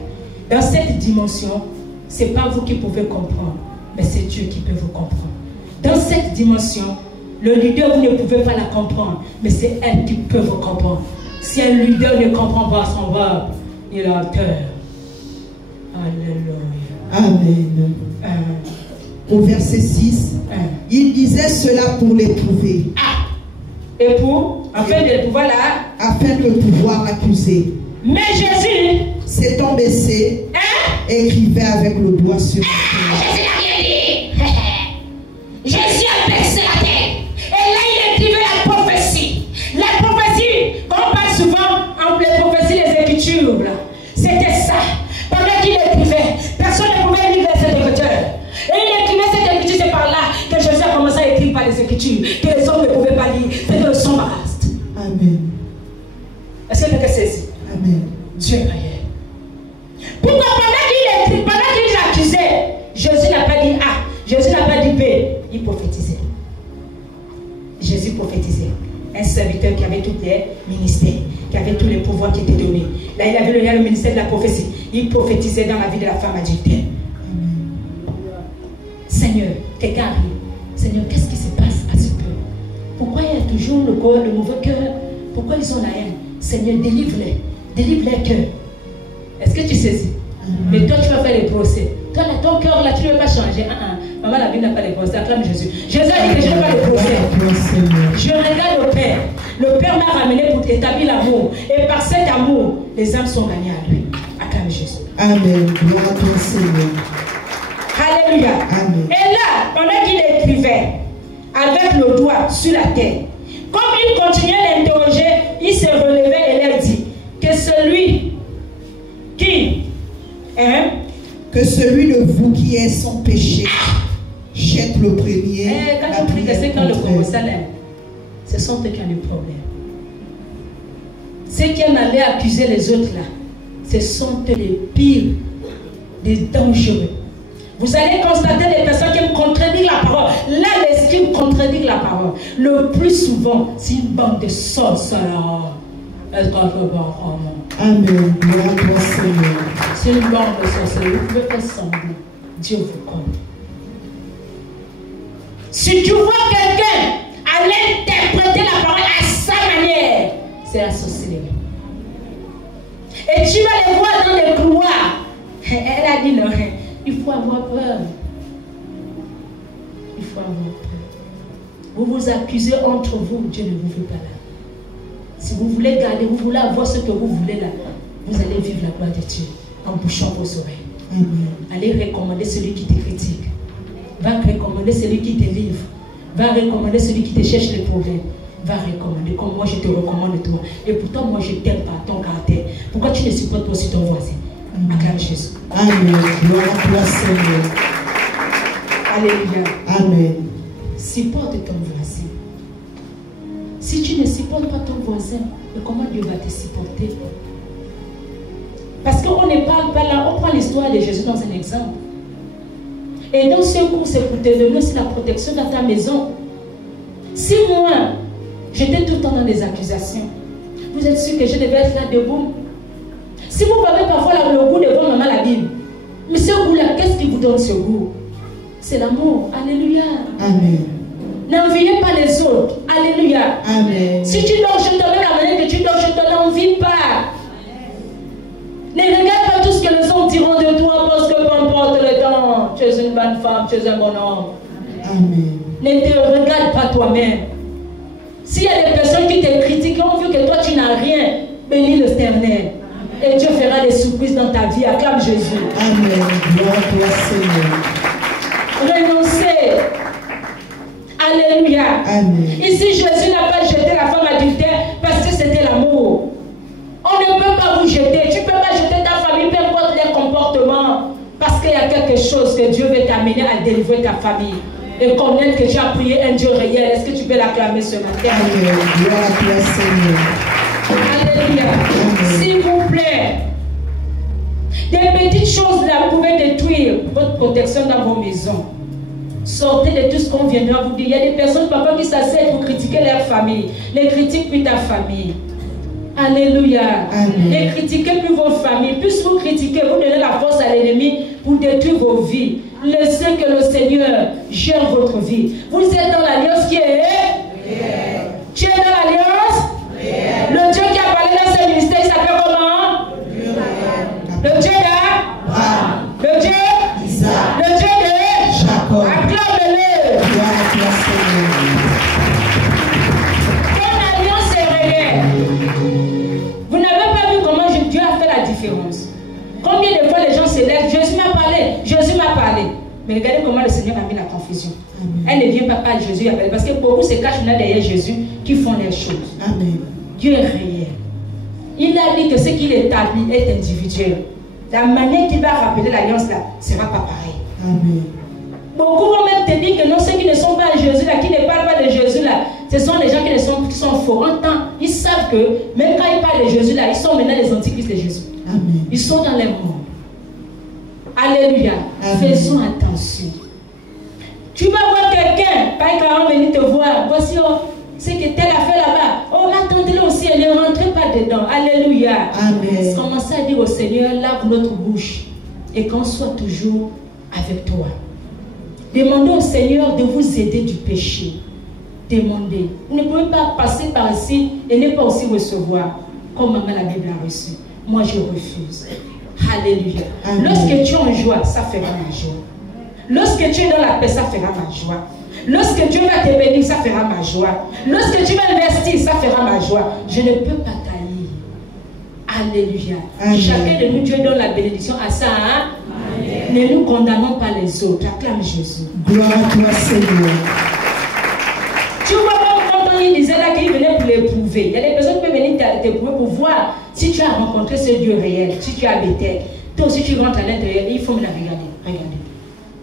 Dans cette dimension, ce n'est pas vous qui pouvez comprendre, mais c'est Dieu qui peut vous comprendre. Dans cette dimension, le leader, vous ne pouvez pas la comprendre, mais c'est elle qui peut vous comprendre. Si un leader ne comprend pas son verbe, il a peur. Alléluia. Amen. Au verset 6, il disait cela pour l'éprouver. Et pour, afin de pouvoir là, afin de pouvoir l'accuser. Mais Jésus, s'étant baissé, écrivait avec le doigt sur la terre. Jésus n'a rien dit. Jésus a baissé la tête. Et là, il écrivait la prophétie. La prophétie, on parle souvent entre les prophéties et les écritures. C'était ça. Pendant qu'il écrivait, personne ne pouvait lire cette écriture. Et il écrivait cette écriture, c'est par là que Jésus a commencé à écrire par les Dieu est réel. Pourquoi pendant qu'il accusait, Jésus n'a pas dit A, Jésus n'a pas dit B, il prophétisait. Jésus prophétisait. Un serviteur qui avait tous les ministères, qui avait tous les pouvoirs qui étaient donnés. Là, il avait le ministère de la prophétie. Il prophétisait dans la vie de la femme adultère. Seigneur, quelqu'un arrive. Seigneur, qu'est-ce qui se passe à ce peuple? Pourquoi il y a toujours le mauvais cœur? Pourquoi ils ont la haine? Seigneur, délivre-les. Délivre leur cœur. Est-ce que tu saisis? Mais toi, tu vas faire les procès. Toi, là, ton cœur, là, tu ne veux pas changer. Maman, la Bible n'a pas les procès. Acclame Jésus. Jésus a dit que je n'ai pas de procès. Je regarde au Père. Le Père m'a ramené pour établir l'amour. Et par cet amour, les âmes sont gagnées à lui. Acclame Jésus. Amen. Gloire à toi, Seigneur. Alléluia. Amen. Et là, pendant qu'il écrivait, avec le doigt sur la terre, comme il continuait d'interroger, il se relevait et leur dit que celui qui, que celui de vous qui est sans péché jette le premier. Quand tu pries que c'est quand le commencement, ce sont eux qui ont le problème. Ceux qui aiment aller accuser les autres là, ce sont les pires, des dangereux. Vous allez constater des personnes qui aiment contredire la parole. Là, l'esprit contredire la parole. Le plus souvent, c'est une bande de sorcières. Amen. Gloire à toi, Seigneur. C'est une bande de sorcières. Vous pouvez faire semblant. Dieu vous connaît. Si tu vois quelqu'un aller interpréter la parole à sa manière, c'est la sorcellerie. Et tu vas les voir dans les couloirs. Elle a dit non. Il faut avoir peur. Il faut avoir peur. Vous vous accusez entre vous, Dieu ne vous veut pas là. Si vous voulez garder, vous voulez avoir ce que vous voulez là, vous allez vivre la gloire de Dieu en bouchant vos oreilles. Allez recommander celui qui te critique. Va recommander celui qui te livre. Va recommander celui qui te cherche les problèmes. Va recommander comme moi je te recommande toi. Et pourtant moi je t'aime par ton caractère. Pourquoi tu ne supportes pas aussi ton voisin? Acclame Jésus. Amen. Gloire à toi, Seigneur. Alléluia. Amen. Supporte ton voisin. Si tu ne supportes pas ton voisin, comment Dieu va te supporter? Parce qu'on ne parle pas là, on prend l'histoire de Jésus dans un exemple. Et dans ce cours, c'est pour te donner aussi la protection dans ta maison. Si moi, j'étais tout le temps dans des accusations, vous êtes sûr que je devais être là debout? Si vous avez parfois le goût devant maman la Bible, mais ce goût-là, qu'est-ce qui vous donne ce goût? C'est l'amour. Alléluia. Amen. N'enviez pas les autres. Alléluia. Amen. Si tu dors, je te mets la manière que tu dors, je te l'envie pas. Ne regarde pas tout ce que les hommes diront de toi parce que peu importe le temps, tu es une bonne femme, tu es un bon homme. Amen. Ne te regarde pas toi-même. S'il y a des personnes qui te critiquent, ont vu que toi tu n'as rien, bénis le Ternel. Et Dieu fera des surprises dans ta vie. Acclame Jésus. Amen. Gloire à toi, Seigneur. Renoncez. Alléluia. Amen. Ici, Jésus n'a pas jeté la femme adultère parce que c'était l'amour. On ne peut pas vous jeter. Tu ne peux pas jeter ta famille, peu importe les comportements. Parce qu'il y a quelque chose que Dieu veut t'amener à délivrer ta famille. Et connaître que tu as prié un Dieu réel. Est-ce que tu peux l'acclamer ce matin? Amen. Gloire à toi, Seigneur. Alléluia. S'il vous plaît, des petites choses là, vous pouvez détruire votre protection dans vos maisons. Sortez de tout ce qu'on vient de vous dire. Il y a des personnes parfois qui s'asseyent pour critiquer leur famille. Ne critiquez plus ta famille. Alléluia. Amen. Ne critiquez plus vos familles. Plus vous critiquez, vous donnez la force à l'ennemi pour détruire vos vies. Laissez que le Seigneur gère votre vie. Vous êtes dans l'alliance qui est réelle. Tu es dans l'alliance réelle. Le Dieu qui a parlé dans ce ministère, il s'appelle comment? Le Dieu d'Abraham. Le Dieu d'Isaac. Le Dieu de Jacob. Acclame-le. Gloire à toi, Seigneur. Ton alliance est réelle. Vous n'avez pas vu comment Dieu a fait la différence. Combien de fois les gens se lèvent? Jésus m'a parlé. Jésus m'a parlé. Mais regardez comment le Seigneur a mis la confusion. Amen. Elle ne vient pas à Jésus appeler. Parce que beaucoup se cachent derrière Jésus qui font les choses. Amen. Dieu est réel. Il a dit que ce qu'il établit est individuel. La manière qu'il va rappeler l'alliance là ne sera pas pareille. Amen. Beaucoup vont même te dire que non, ceux qui ne sont pas à Jésus là, qui ne parlent pas de Jésus là, ce sont les gens qui sont faux. En temps, ils savent que même quand ils parlent de Jésus là, ils sont maintenant les antichrists de Jésus. Amen. Ils sont dans les mondes. Alléluia. Amen. Faisons attention. Tu vas voir quelqu'un, pas quand venir te voir. Voici, oh, c'est que tel a fait là-bas. Oh, ma tante là aussi, elle ne rentre pas dedans. Alléluia. Amen. Commencez à dire au Seigneur, lave notre bouche et qu'on soit toujours avec toi. Demandez au Seigneur de vous aider du péché. Demandez. Vous ne pouvez pas passer par ici et ne pas aussi recevoir comme maman la Bible a reçu. Moi, je refuse. Alléluia. Amen. Lorsque tu es en joie, ça fera ma joie. Lorsque tu es dans la paix, ça fera ma joie. Lorsque Dieu va te bénir, ça fera ma joie. Lorsque tu vas investir, ça fera ma joie. Je ne peux pas tailler. Alléluia. Amen. Chacun de nous, Dieu donne la bénédiction à ça. Hein? Ne nous condamnons pas les autres. Acclame Jésus. Gloire à toi, Seigneur. Tu vois, quand on disait là qu'il venait pour l'éprouver, il y a des personnes qui peuvent venir t'éprouver pour voir si tu as rencontré ce Dieu réel, si tu as Bethel. Toi aussi, tu rentres à l'intérieur, il faut me la regarder. Regardez.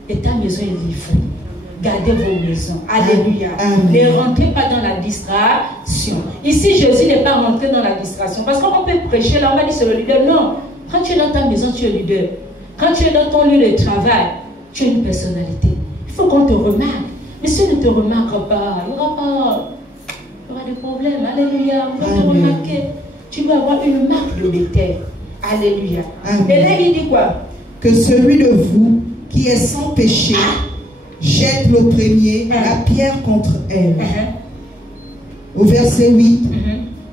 Et ta maison est livrée. Gardez vos maisons. Alléluia. Amen. Ne rentrez pas dans la distraction. Ici, Jésus n'est pas rentré dans la distraction. Parce qu'on peut prêcher là, on va dire c'est le leader. Non. Quand tu es dans ta maison, tu es leader. Quand tu es dans ton lieu de travail, tu es une personnalité. Il faut qu'on te remarque. Mais si on ne te remarque pas, il y aura des problèmes. Alléluia. On va te Amen. remarquer. Tu dois avoir une marque de Bethel. Alléluia. Amen. Et là, il dit quoi? Que celui de vous qui est sans péché jette le premier la pierre contre elle. Au verset 8.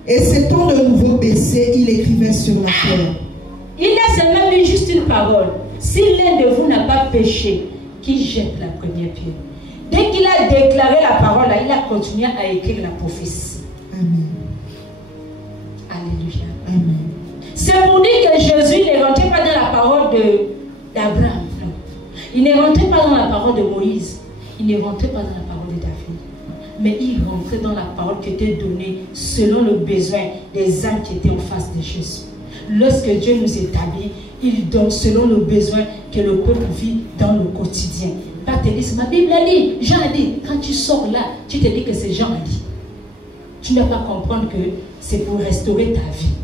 Et s'étant de nouveau baissé, il écrivait sur la terre. Il a seulement dit juste une parole. Si l'un de vous n'a pas péché, qui jette la première pierre. Dès qu'il a déclaré la parole, là, il a continué à écrire la prophétie. Amen. Alléluia. Amen. C'est pour dire que Jésus ne rentrait pas dans la parole d'Abraham. Non. Il ne rentrait pas dans la parole de Moïse. Il ne rentrait pas dans la parole de David. Mais il rentrait dans la parole qui était donnée selon le besoin des âmes qui étaient en face de Jésus. Lorsque Dieu nous établit, il donne selon le besoin que le peuple vit dans le quotidien. Pas te dire, ma Bible a dit, Jean a dit. Quand tu sors là, tu te dis que c'est Jean a dit. Tu ne vas pas comprendre que c'est pour restaurer ta vie.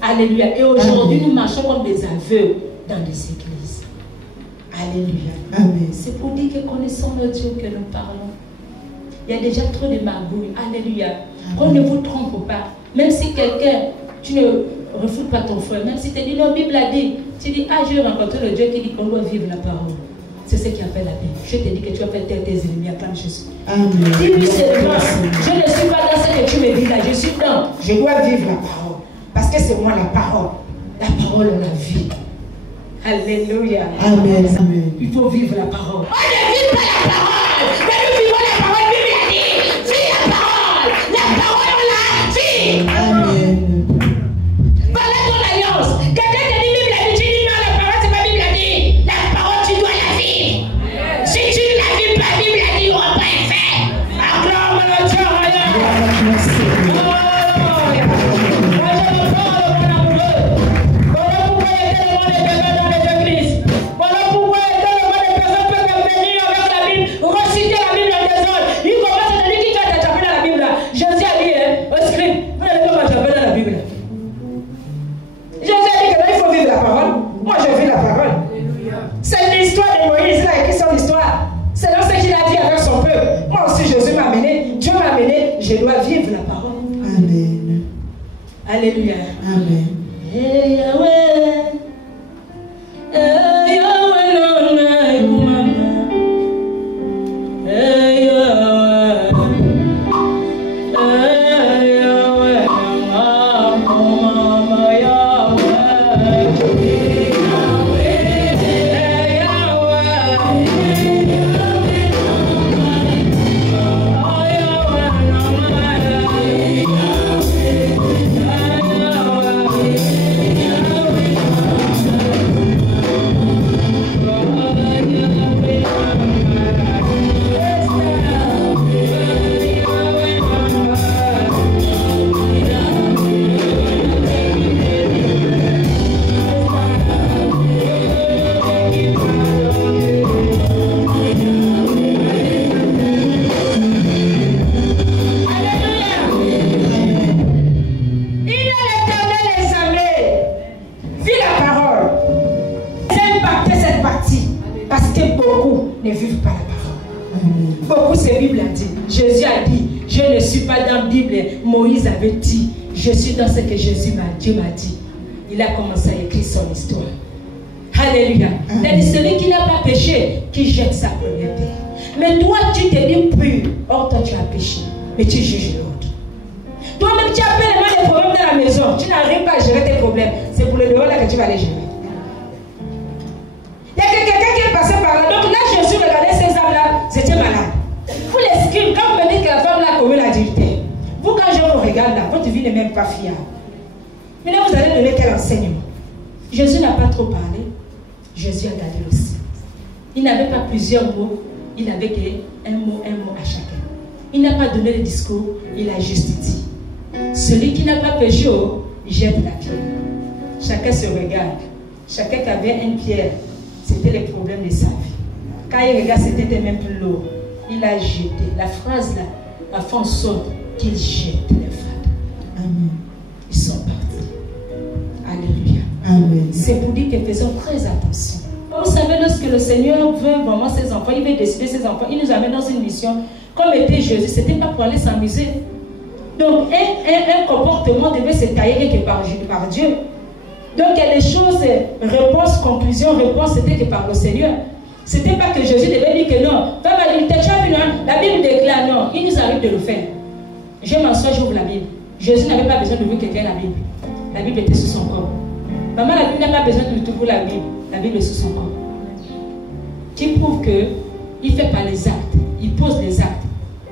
Alléluia. Et aujourd'hui, nous marchons comme des aveugles dans les églises. Alléluia. Amen. C'est pour dire que connaissons le Dieu que nous parlons. Il y a déjà trop de magouilles. Alléluia. Qu'on ne vous trompe pas. Même si quelqu'un, tu ne refoutes pas ton frère, même si tu dis, non, la Bible a dit, tu dis, ah, j'ai rencontré le Dieu qui dit qu'on doit vivre la parole. C'est ce qui appelle la Bible. Je te dis que tu vas faire taire tes ennemis, acclame Jésus. Amen. Dis-lui seulement, je ne suis pas dans ce que tu me dis là, je suis dans, je dois vivre la parole. Parce que c'est moi la parole. La parole, on la vit. Alléluia. Amen. Amen. Il faut vivre la parole. On ne vit pas la parole, mais nous vivons la parole. Bible a dit, vis la parole. La parole, on la vit. Amen. Voilà ton alliance. Quelqu'un te dit, Bible a dit, tu dis non, la parole, c'est pas Bible a dit. La parole, tu dois la vivre. Si tu ne la vis pas, Bible a dit, il n'y aura pas effet. Acclame le Dieu. Voilà pourquoi il y a tellement de débats dans les églises. Voilà pourquoi il y a tellement de personnes qui peuvent venir avec la Bible, reciter la Bible en désordre. Ils commencent à te dire qui t'a attrapé dans la Bible là. Jésus a dit, au scribe, vous n'allez pas m'attraper dans la Bible. Jésus a dit que là, il faut vivre la parole. Moi, je vis la parole. C'est l'histoire de Moïse, il a écrit son histoire. C'est là ce qu'il a dit avec son peuple. Moi aussi, Jésus m'a amené, Dieu m'a amené, je dois vivre la parole. Amen. Alléluia. Amen. Hey Yahweh, hey Yahweh, no na ikumama. Hey Yahweh, hey Yahweh, na mama Yahweh. Hey Yahweh, hey Yahweh, ne vivent pas la parole. Beaucoup ces Bibles a dit. Jésus a dit, je ne suis pas dans la Bible. Moïse avait dit, je suis dans ce que Dieu m'a dit. Il a commencé à écrire son histoire. Alléluia. Il a dit, celui qui n'a pas péché, qui jette sa première pierre. Mais toi, tu te dis pur. Or, toi, tu as péché. Mais tu juges l'autre. Toi-même, tu as pleinement des problèmes dans la maison. Tu n'arrives pas à gérer tes problèmes. C'est pour le dehors là que tu vas les gérer. Il y a quelqu'un qui est passé par là. Donc là, Jésus regardait ces âmes-là. C'était malade. Vous les scribes, quand vous me dites que la femme là a commis l'adultère, vous, quand je vous regarde là, votre vie n'est même pas fiable. Maintenant, vous allez donner quel enseignement? Jésus n'a pas trop parlé. Jésus a gardé le silence. Il n'avait pas plusieurs mots. Il n'avait qu'un mot à chacun. Il n'a pas donné le discours. Il a juste dit. Celui qui n'a pas péché, jette la pierre. Chacun se regarde. Chacun qui avait une pierre, c'était les problèmes de sa vie. Quand il regarde, c'était même plus lourd. Il a jeté. La phrase là a fait en sorte qu'il jette les femmes. Amen. Ils sont partis. Alléluia. Amen. C'est pour dire que faisons très attention. Vous savez, lorsque le Seigneur veut vraiment ses enfants, il veut décider ses enfants, il nous amène dans une mission. Comme était Jésus, ce n'était pas pour aller s'amuser. Donc, un comportement devait se tailler quelque part par Dieu. Donc, il y a des choses, réponse, conclusion, réponse, c'était que par le Seigneur. Ce n'était pas que Jésus devait dire que non. Tu as vu, non? La Bible déclare non. Il nous arrive de le faire. Je m'assois, j'ouvre la Bible. Jésus n'avait pas besoin de voir quelqu'un la Bible. La Bible était sous son corps. Maman, la Bible n'a pas besoin de trouver la Bible. La Bible est sous son corps. Qui prouve qu'il ne fait pas les actes. Il pose les actes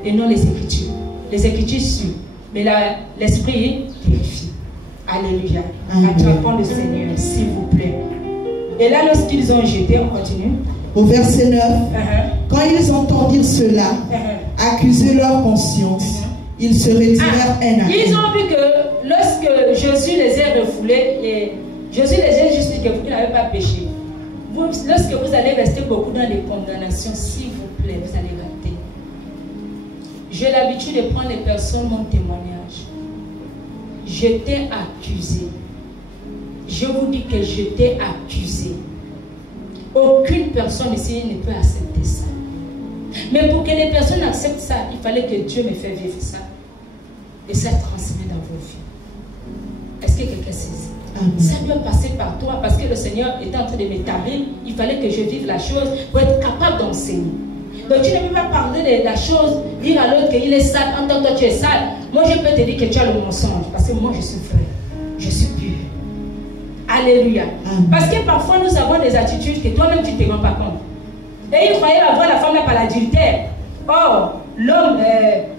et non les Écritures. Les Écritures suivent. Mais l'Esprit vérifie. Alléluia. Attrapons le Seigneur, s'il vous plaît. Et là, lorsqu'ils ont jeté, on continue. Au verset 9, quand ils entendirent cela, accuser leur conscience, ils se retirèrent un à un. Ils ont vu que lorsque Jésus les a refoulés, Jésus les a juste dit que vous n'avez pas péché. Lorsque vous allez rester beaucoup dans les condamnations, s'il vous plaît, vous allez rater. J'ai l'habitude de prendre les personnes, mon témoignage. Je t'ai accusé. Je vous dis que je t'ai accusé. Aucune personne ici ne peut accepter ça. Mais pour que les personnes acceptent ça, il fallait que Dieu me fasse vivre ça. Et ça transmet dans vos vies. Est-ce que quelqu'un saisit? Ça doit passer par toi parce que le Seigneur était en train de m'établir. Il fallait que je vive la chose pour être capable d'enseigner. Donc tu ne peux pas parler de la chose, dire à l'autre qu'il est sale, en tant que toi tu es sale. Moi je peux te dire que tu as le mensonge parce que moi je suis vrai, je suis pur. Alléluia. Parce que parfois nous avons des attitudes que toi-même tu ne te rends pas compte. Et ils croyaient avoir la femme là par l'adultère. Or, l'homme,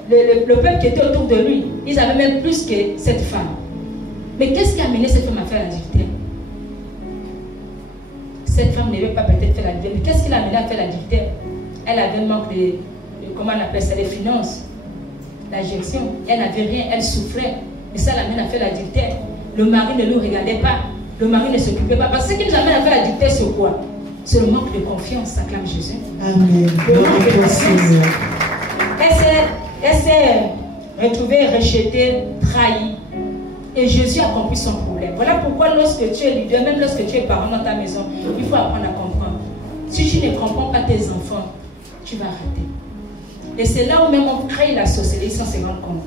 le peuple qui était autour de lui, ils avaient même plus que cette femme. Mais qu'est-ce qui a amené cette femme à faire l'adultère? Cette femme n'avait pas peut-être fait l'adultère. Mais qu'est-ce qui l'a amené à faire l'adultère? Elle avait un manque de, comment on appelle ça, les finances, la gestion. Elle n'avait rien, elle souffrait. Et ça l'amène à faire l'adultère. Le mari ne nous regardait pas. Le mari ne s'occupait pas. Parce que ce qui nous amène à faire l'adultère, c'est quoi? C'est le manque de confiance, acclame Jésus. Amen. Le manque de confiance. Elle s'est retrouvée rejetée, trahie. Et Jésus a compris son problème. Voilà pourquoi lorsque tu es leader, même lorsque tu es parent dans ta maison, il faut apprendre à comprendre. Si tu ne comprends pas tes enfants, tu vas rater. Et c'est là où même on crée la sorcellerie sans se rendre compte.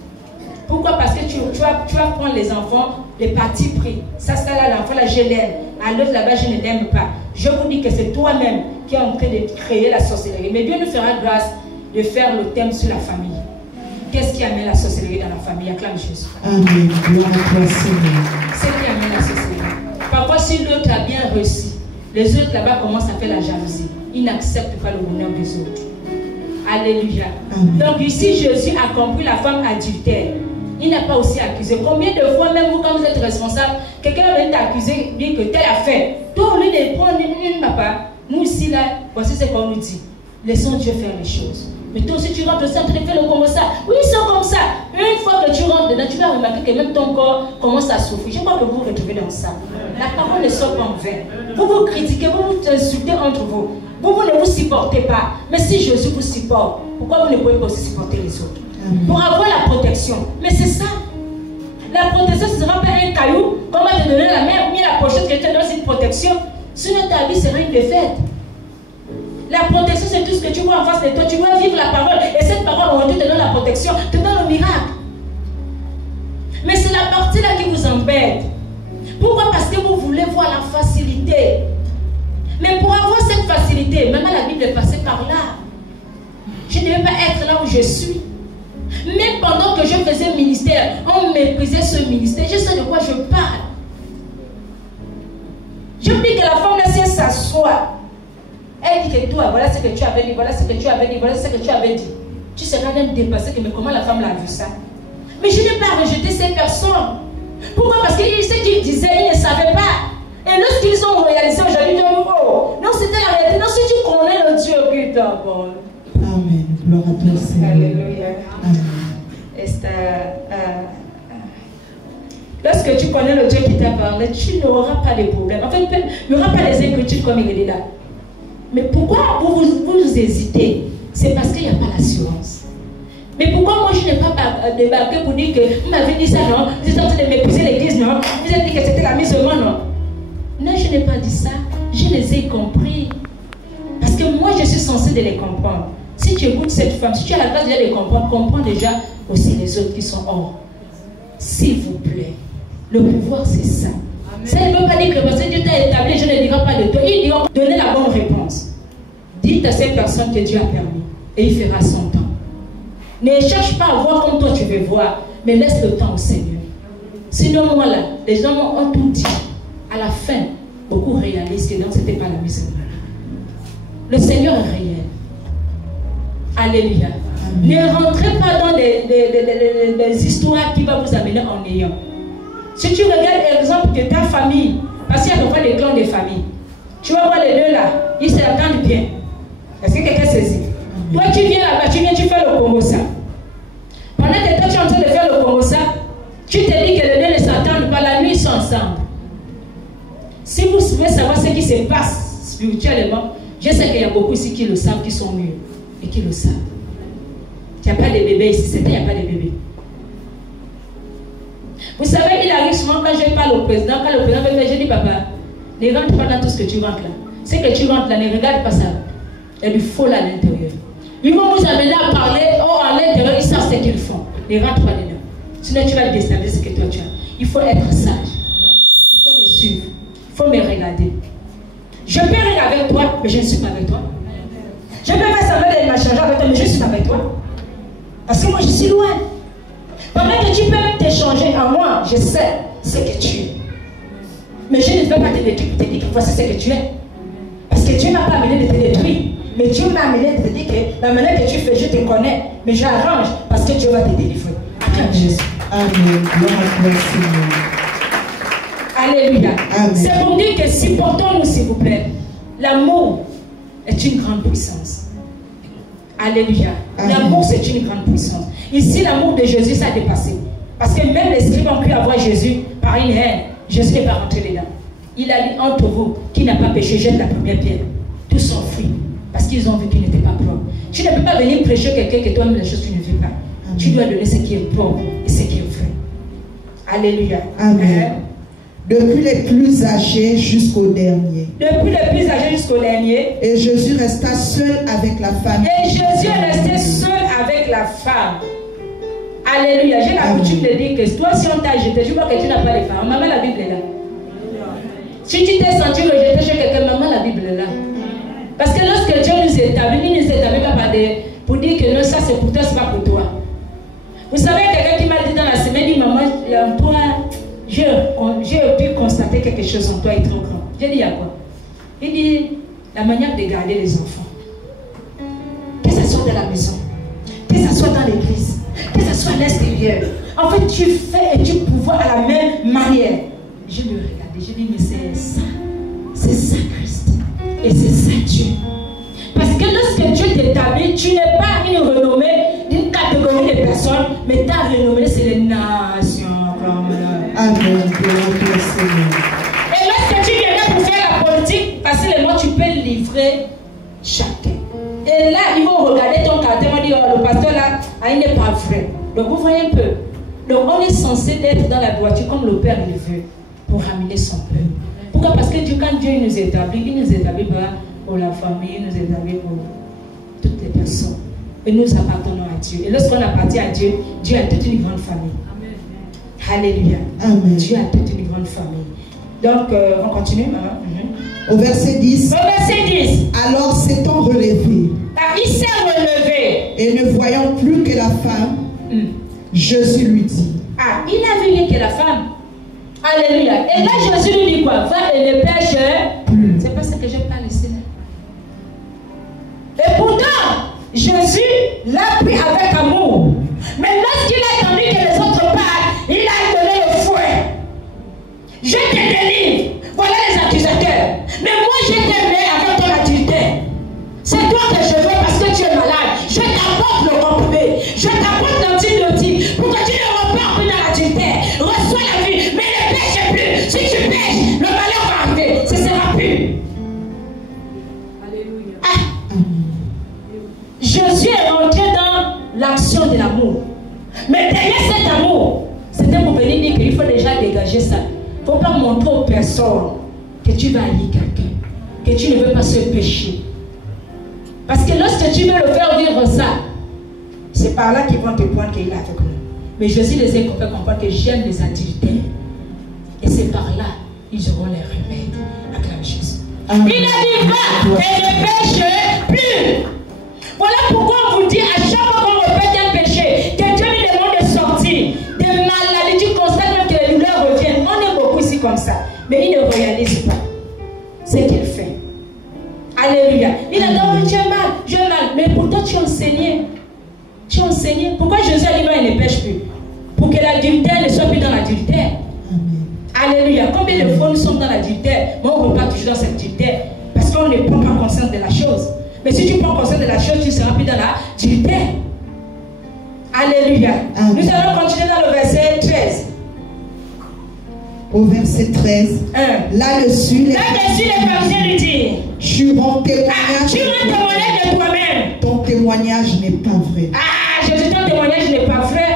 Pourquoi? Parce que tu vas prendre les enfants, les partis pris. Ça, là, l'enfant, là, je l'aime. À l'autre, là-bas, je ne l'aime pas. Je vous dis que c'est toi-même qui es en train de créer la sorcellerie. Mais Dieu nous fera grâce de faire le thème sur la famille. Qu'est-ce qui amène la sorcellerie dans la famille? Acclame Jésus. Amen. Gloire à toi, Seigneur. C'est qui amène la sorcellerie. Parfois, si l'autre a bien réussi, les autres là-bas commencent à faire la jalousie. Ils n'acceptent pas le bonheur des autres. Alléluia. Amen. Donc ici, Jésus a compris la femme adultère. Il n'a pas aussi accusé. Combien de fois, même vous, quand vous êtes responsable, quelqu'un va t'accuser, dit que tel a fait. Toi, au lieu de prendre une papa, nous ici, là, voici ce qu'on nous dit. Laissons Dieu faire les choses. Mais toi aussi, tu rentres au centre et fais le comme ça. Oui, ils sont comme ça. Une fois que tu rentres dedans, tu vas remarquer que même ton corps commence à souffrir. Je crois que vous vous retrouvez dans ça. La parole ne sort pas en vain. Vous vous critiquez, vous vous insultez entre vous. Vous ne vous supportez pas. Mais si Jésus vous supporte, pourquoi vous ne pouvez pas aussi supporter les autres? Pour avoir la protection. Mais c'est ça. La protection, ce ne sera pas un caillou qu'on va te donner la main, ni la pochette que tu donnes une protection. Sinon, ta vie sera une défaite. La protection, c'est tout ce que tu vois en face de toi. Tu dois vivre la parole. Et cette parole, aujourd'hui, te donne la protection, te donne le miracle. Mais c'est la partie là qui vous embête. Pourquoi? Parce que vous voulez voir la facilité. Mais pour avoir cette facilité, même la Bible est passée par là. Je ne devais pas être là où je suis. Même pendant que je faisais ministère, on méprisait ce ministère. Je sais de quoi je parle. Je me dis que la femme là, si elle s'assoit, elle dit que toi, voilà ce que tu avais dit, voilà ce que tu avais dit, voilà ce que tu avais dit. Tu seras même dépassé que mais comment la femme l'a vu ça? Mais je n'ai pas rejeté ces personnes. Pourquoi? Parce que ce qu'ils disaient, ils ne savaient pas. Et lorsqu'ils ont réalisé aujourd'hui, ils ont dit, oh, non, c'était la réalité. Non, si tu connais le Dieu qui t'abonne. Amen. Gloire à toi, Seigneur. Alléluia. Lorsque tu connais le Dieu qui t'a parlé, tu n'auras pas de problème. En fait, il n'y aura pas des inquiétudes comme il est là. Mais pourquoi vous hésitez? C'est parce qu'il n'y a pas l'assurance. Mais pourquoi moi je n'ai pas débarqué pour dire que vous m'avez dit ça, non? Vous êtes en train de mépriser l'église, non? Vous avez dit que c'était la mise au monde, non? Non, je n'ai pas dit ça. Je les ai compris. Parce que moi, je suis censée de les comprendre. Si tu écoutes cette femme, si tu as la grâce déjà de les comprendre, comprends déjà aussi les autres qui sont hors. S'il vous plaît. Le pouvoir, c'est ça. Amen. Ça ne veut pas dire que parce que Dieu t'a établi, je ne dirai pas de toi. Il dit, donnez la bonne réponse. Dites à cette personne que Dieu a permis. Et il fera son temps. Ne cherche pas à voir comme toi tu veux voir, mais laisse le temps au Seigneur. Sinon, moi là, les gens ont tout dit. À la fin, beaucoup réalisent que non, ce n'était pas la mise. Le Seigneur est réel. Alléluia. Amen. Ne rentrez pas dans les histoires qui vont vous amener en ayant. Si tu regardes l'exemple de ta famille, parce qu'il y a parfois des clans de famille, tu vas voir les deux là, ils s'entendent bien. Est-ce que quelqu'un saisit? Toi, tu viens là-bas, tu fais le Congo-ça. Pendant que toi, tu es en train de faire le Congo-ça, tu te dis que les deux ne s'entendent pas, la nuit, ils sont ensemble. Si vous voulez savoir ce qui se passe spirituellement, je sais qu'il y a beaucoup ici qui le savent, qui sont mûrs et qui le savent. Il n'y a pas de bébés ici, c'est vrai, il n'y a pas de bébés. Vous savez, il arrive souvent quand je parle au président, quand le président me dit, je dis, papa, ne rentre pas dans tout ce que tu rentres là. Ce que tu rentres là, ne regarde pas ça. Il y a du faux là à l'intérieur. Ils vont vous amener à parler, oh, à l'intérieur, ils savent ce qu'ils font. Ne rentre pas dedans. Sinon, tu vas déstabiliser ce que toi tu as. Il faut être sage. Il faut me suivre. Il faut me regarder. Je peux rire avec toi, mais je ne suis pas avec toi. Je peux faire semblant de m'échanger avec toi, mais je ne suis pas avec toi. Parce que moi, je suis loin. Pendant que tu peux t'échanger à moi, je sais ce que tu es. Mais je ne vais pas te détruire pour te dire que voici ce que tu es. Parce que Dieu ne m'a pas amené de te détruire. Mais Dieu m'a amené de te dire que la manière que tu fais, je te connais. Mais j'arrange parce que Dieu va te délivrer. Acclame Jésus. Amen. Gloire à toi, Seigneur. Alléluia. Amen. C'est pour dire que supportons-nous, s'il vous plaît. L'amour est une grande puissance. Alléluia. L'amour, c'est une grande puissance. Ici, l'amour de Jésus, ça a dépassé. Parce que même les scribes ont pu avoir Jésus par une haine. Jésus n'est pas rentré dedans. Il a dit, entre vous, qui n'a pas péché, jette la première pierre. Tous sont fuis. Parce qu'ils ont vu qu'il n'était pas propre. Tu ne peux pas venir prêcher quelqu'un que toi-même, les choses, tu ne vis pas. Amen. Tu dois donner ce qui est propre et ce qui est vrai. Alléluia. Amen. Depuis les plus âgés jusqu'au dernier. Depuis les plus âgés jusqu'au dernier. Et Jésus resta seul avec la femme. Et Jésus est resté seul avec la femme. Alléluia. J'ai l'habitude de dire que toi, si on t'a jeté, je vois que tu n'as pas de femme. Maman, la Bible est là. Si tu t'es senti rejeté chez quelqu'un, maman, la Bible est là. Parce que lorsque Dieu nous établit, il ne nous établit pas pour dire que non, ça c'est pour toi, c'est pas pour toi. Vous savez, quelqu'un qui m'a dit dans la semaine, dit, maman, toi, j'ai pu constater quelque chose en toi est trop grand. J'ai dit, il y a quoi? Il dit, la manière de garder les enfants. Que ce soit dans la maison, que ce soit dans l'église, que ce soit à l'extérieur. En fait, tu fais et tu pouvoir à la même manière. Je le regardais, je dis, mais c'est ça Christ. Et c'est ça Dieu. Parce que lorsque Dieu t'établit, tu n'es pas une renommée d'une catégorie de personnes, mais ta renommée, c'est les nations. Amen. Et lorsque tu viens pour faire la politique, facilement tu peux livrer chacun. Et là, ils vont regarder ton caractère, ils vont dire, oh, le pasteur là, il n'est pas vrai. Donc vous voyez un peu. Donc on est censé être dans la droiture comme le Père il veut, pour ramener son peuple. Pourquoi? Parce que Dieu, quand Dieu nous établit, il nous établit pas pour la famille, nous établir pour toutes les personnes. Et nous appartenons à Dieu. Et lorsqu'on appartient à Dieu, Dieu a toute une grande famille. Amen. Alléluia. Amen. Dieu a toute une grande famille. Donc, on continue, maman. Au verset 10. Au verset 10. Alors s'étant relevé. Il s'est relevé. Et ne voyant plus que la femme, Jésus lui dit. Ah, il n'a vu rien que la femme. Alléluia. Et là, Jésus lui dit quoi? Va et ne pêche plus. C'est pas ça que je parle ici. Et pourtant, Jésus l'a pris avec amour. Mais lorsqu'il a entendu que les autres parlent, il a donné le fouet. Je te délivre. Voilà les accusateurs. Mais moi, je t'aimais avec ton adultère. C'est toi que je veux parce que tu es malade. Je t'apporte le comprimé. Je t'apporte l'antibiotique pour que tu ne repars plus dans l'adultère. Reçois la vie, mais ne pêche plus. Si tu pêches, le malheur va arriver. Ce sera plus. Alléluia. Ah. Jésus est rentré dans l'action de l'amour. Mais derrière cet amour, c'était pour venir dire qu'il faut déjà dégager ça. Il ne faut pas montrer aux personnes que tu vas haïr quelqu'un, que tu ne veux pas se pécher. Parce que lorsque tu veux le faire vivre ça, c'est par là qu'ils vont te prendre qu'il est avec nous. Mais Jésus les a fait comprendre que j'aime les adultères. Et c'est par là ils auront les remèdes. Acclame Jésus. Il a dit va et ne pêche plus. Voilà pourquoi on vous dit à chaque fois qu'on répète un péché, que Dieu lui demande de sortir, des maladies, tu constates même que les douleurs reviennent. On est beaucoup ici comme ça. Mais il ne réalise pas ce qu'il fait. Alléluia. Il a dit, j'ai mal. Mais pourtant tu as enseigné. Tu as enseigné. Pourquoi Jésus a dit, il ne pêche plus? Pour que l'adultère ne soit plus dans l'adultère. Alléluia. Combien de fois nous sommes dans l'adultère, mais on ne repart toujours dans cet adultère. Parce qu'on ne prend pas conscience de la chose. Mais si tu prends conscience de la chose, tu ne seras plus dans l'adultère. Alléluia. Nous allons continuer dans le verset 13. Au verset 13. Là-dessus, les pharisiens lui disent, tu rends témoignage de toi-même. Ton témoignage n'est pas vrai. Ah, Jésus, ton témoignage n'est pas vrai.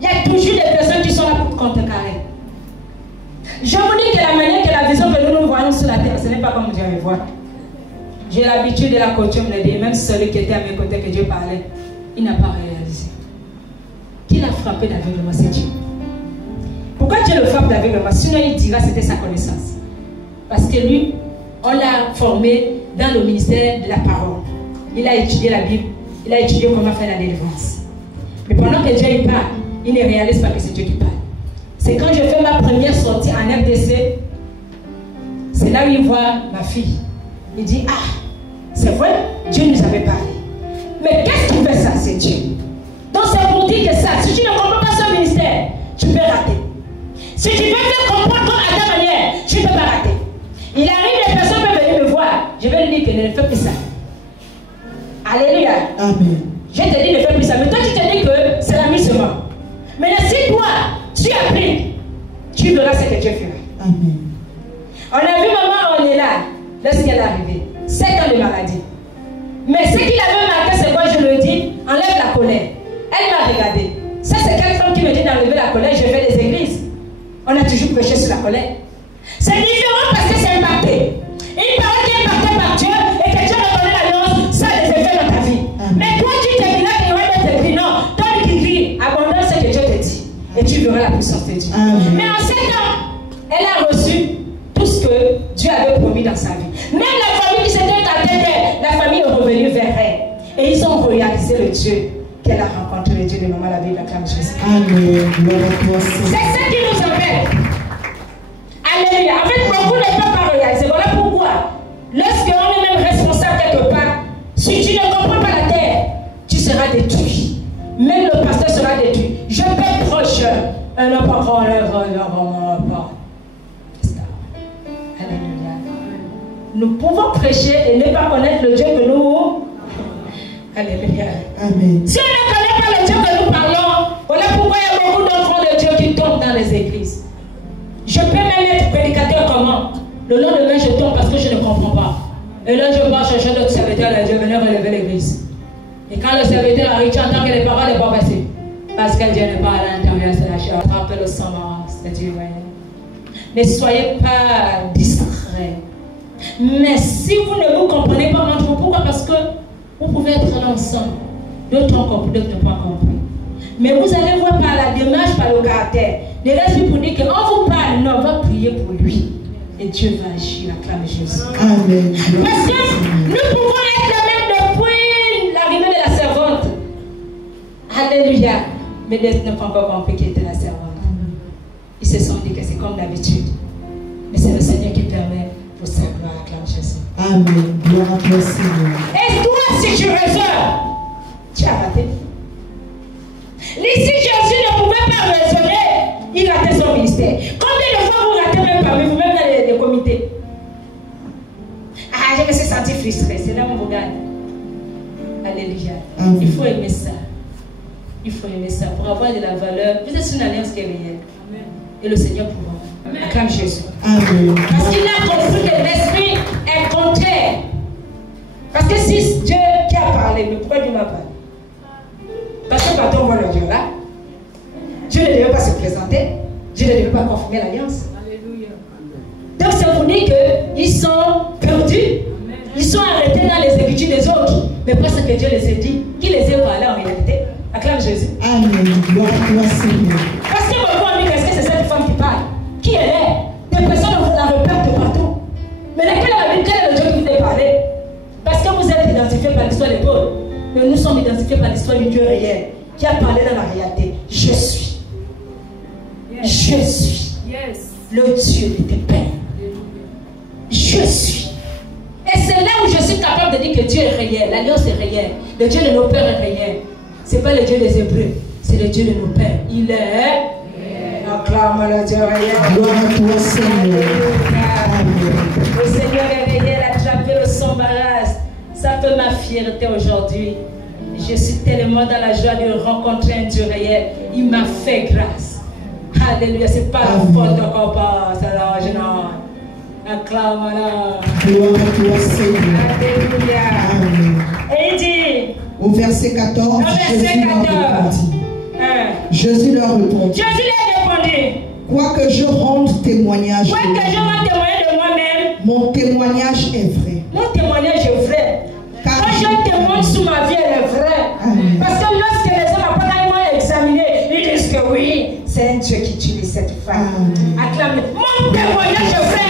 Il y a toujours des personnes qui sont là pour contrecarrer. Je vous dis que la manière que la vision que nous voyons sur la terre, ce n'est pas comme Dieu me voit. J'ai l'habitude de la coutume de dire, même celui qui était à mes côtés que Dieu parlait, il n'a pas réalisé. Qui l'a frappé d'aveuglement? C'est Dieu. Pourquoi Dieu le frappe d'aveuglement? Sinon il dira que c'était sa connaissance. Parce que lui, on l'a formé dans le ministère de la parole. Il a étudié la Bible, il a étudié comment faire la délivrance. Mais pendant que Dieu il parle, il ne réalise pas que c'est Dieu qui parle. C'est quand je fais ma première sortie en FDC, c'est là où il voit ma fille. Il dit, ah, c'est vrai, Dieu nous avait parlé. Mais qu'est-ce qui fait ça? C'est Dieu. Donc c'est pour dire que ça, si tu ne comprends pas ce ministère, tu peux rater. Si tu veux te comprendre à ta manière, tu ne peux pas rater. Il arrive, les personnes peuvent venir me voir. Je vais lui dire que ne fais plus ça. Alléluia. Amen. Je te dis ne fais plus ça. Mais toi, tu te dis que c'est la mise seulement. Mais si toi, tu appliques, tu verras ce que Dieu fera. Amen. On a vu maman, on est là, lorsqu'elle est arrivée. 7 ans de maladie. Mais ce qu'il avait marqué, c'est quoi, je le dis, enlève la colère. Elle m'a regardé. Ça, c'est quelle femme qui me dit d'enlever la colère? Je vais les églises. On a toujours prêché sur la colère. C'est différent parce que c'est impacté. Une parole qui est impactée par Dieu et que Dieu a donné l'alliance, ça a des effets dans ta vie. Mais toi, tu te dis là qu'il y aura des effets. Non, toi qui vis, abandonne ce que Dieu te dit. Et tu verras la puissance de Dieu. Mais en 7 ans, elle a reçu tout ce que Dieu avait promis dans sa vie. Même la famille qui s'était attendue, la famille est revenue vers elle. Et ils ont réalisé le Dieu qu'elle a rencontré, le Dieu de maman la Bible, acclame Jésus. Amen. C'est ça qui nous appelle. Alléluia. En fait, beaucoup ne peuvent pas réaliser. Voilà pourquoi, lorsqu'on est même responsable quelque part, si tu ne comprends pas la terre, tu seras détruit. Même le pasteur sera détruit. Je peux être proche. Alléluia. Nous pouvons prêcher et ne pas connaître le Dieu que nous. Alléluia. Amen. Si on ne connaît pas le Dieu que nous parlons, voilà pourquoi il y a beaucoup d'enfants de Dieu qui tombent dans les églises. Je peux même être prédicateur comment? Le lendemain, je tombe parce que je ne comprends pas. Et là, je pars chercher d'autres serviteurs de Dieu, venir relever l'église. Et quand le serviteur arrive, tu entends que les paroles ne sont pas passées. Parce que Dieu n'est pas à l'intérieur, c'est la chair. Attrapez le sang, c'est Dieu. Ne soyez pas distraits. Mais si vous ne vous comprenez pas entre vous, pourquoi? Parce que vous pouvez être là ensemble. D'autres ont compris, d'autres n'ont pas compris. Mais vous allez voir par la démarche, par le caractère. Les restes pour dire qu'on vous parle, non, on va prier pour lui. Et Dieu va agir, acclame Jésus. Amen. Parce que nous pouvons être les mêmes depuis l'arrivée de la servante. Alléluia. Mais d'autres n'ont pas encore compris qui était la servante. Ils se sont dit que c'est comme d'habitude. Mais c'est le Seigneur qui permet pour sa gloire, acclame Jésus. Amen. Gloire à toi, Seigneur. Et toi, si tu raisonnes, tu as raté. Ici, Jésus ne pouvait pas raisonner, il ratait son ministère. Combien de fois vous ratez même parmi vous, même dans les comités? Ah, je me suis senti frustré, c'est là où on vous gagne. Alléluia. Amen. Il faut aimer ça. Il faut aimer ça pour avoir de la valeur. Vous êtes une alliance qui est réelle. Et le Seigneur pourra. Acclame Jésus. Amen. Parce qu'il a compris que l'esprit est contraire. Parce que si Dieu qui a parlé, mais pourquoi Dieu m'a parlé? Parce que quand on voit le Dieu là, Dieu ne devait pas se présenter, Dieu ne devait pas confirmer l'alliance. Donc c'est pour dire qu'ils sont perdus, ils sont arrêtés dans les écritures des autres, mais parce que Dieu les a dit, qui les a parlé en réalité. Acclame Jésus. Amen. Gloire à toi, Seigneur. Parce que beaucoup ont dit que c'est cette femme qui parle. Qui elle est? Des personnes la repèrent de partout. Mais quel est le Dieu qui vous a parlé? Parce que vous êtes identifiés par l'histoire des pauvres. Mais nous sommes identifiés par l'histoire du Dieu réel qui a parlé dans la réalité. Je suis. Je suis. Le Dieu de tes pères. Je suis. Et c'est là où je suis capable de dire que Dieu est réel. L'alliance est réelle. Le Dieu de nos pères est réel. Ce n'est pas le Dieu des Hébreux. C'est le Dieu de nos pères. Il est. Acclame le Dieu réel. Gloire à toi, Seigneur. Amen. Le Seigneur est réel. Attrapé le s'embarrasse. Ça fait ma fierté aujourd'hui. Je suis tellement dans la joie de rencontrer un Dieu réel. Il m'a fait grâce. Alléluia. Ce n'est pas la faute encore pas. C'est là, je n'en. Acclame-la. Gloire à toi, Seigneur. Alléluia. Amen. Et il dit. Au verset 14, Jésus leur répondit. Jésus leur répondit. Jésus leur répondit. Quoique je rende témoignage Quoique je rende témoignage de moi-même, mon témoignage est vrai. mon témoignage est vrai. Car Quand je témoigne sur ma vie, elle est vraie. Amen. Parce que lorsque les hommes apparemment examinés, ils disent que oui, c'est un Dieu qui utilise cette femme. Acclame. Mon témoignage est vrai.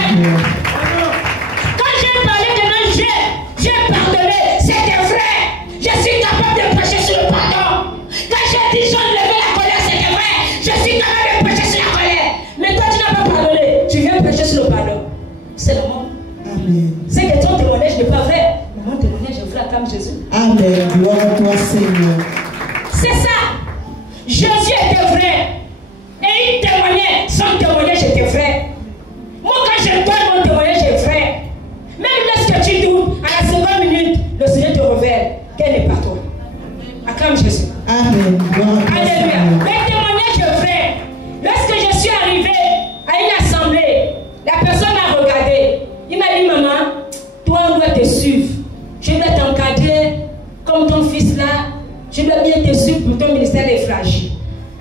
Quand j'ai parlé de mon Dieu, j'ai pardonné, c'était vrai. Je suis capable de prêcher sur le pardon. Quand j'ai dit j'en levais la colère, c'était vrai. Je suis capable de prêcher sur la colère. Mais toi, tu n'as pas pardonné. Tu viens prêcher sur le pardon. C'est le monde. Amen. C'est que ton témoignage n'est pas vrai. Mais mon témoignage est vrai, acclame Jésus. Amen. Gloire à toi, Seigneur. C'est ça. Jésus était vrai. Et il témoignait. Son témoignage était vrai. Moi, quand je donne mon témoignage est vrai. Même lorsque tu doutes, à la seconde minute, le Seigneur te révèle qu'elle n'est pas toi. Acclame Jésus. Amen. Gloire à toi, Alléluia. Seigneur. Mon témoignage est vrai. Lorsque je suis arrivé à une assemblée, la personne m'a regardé. Il m'a dit, maman, toi, on doit te suivre. Je dois t'encadrer comme ton fils là. Je dois bien te suivre pour ton ministère des fragile.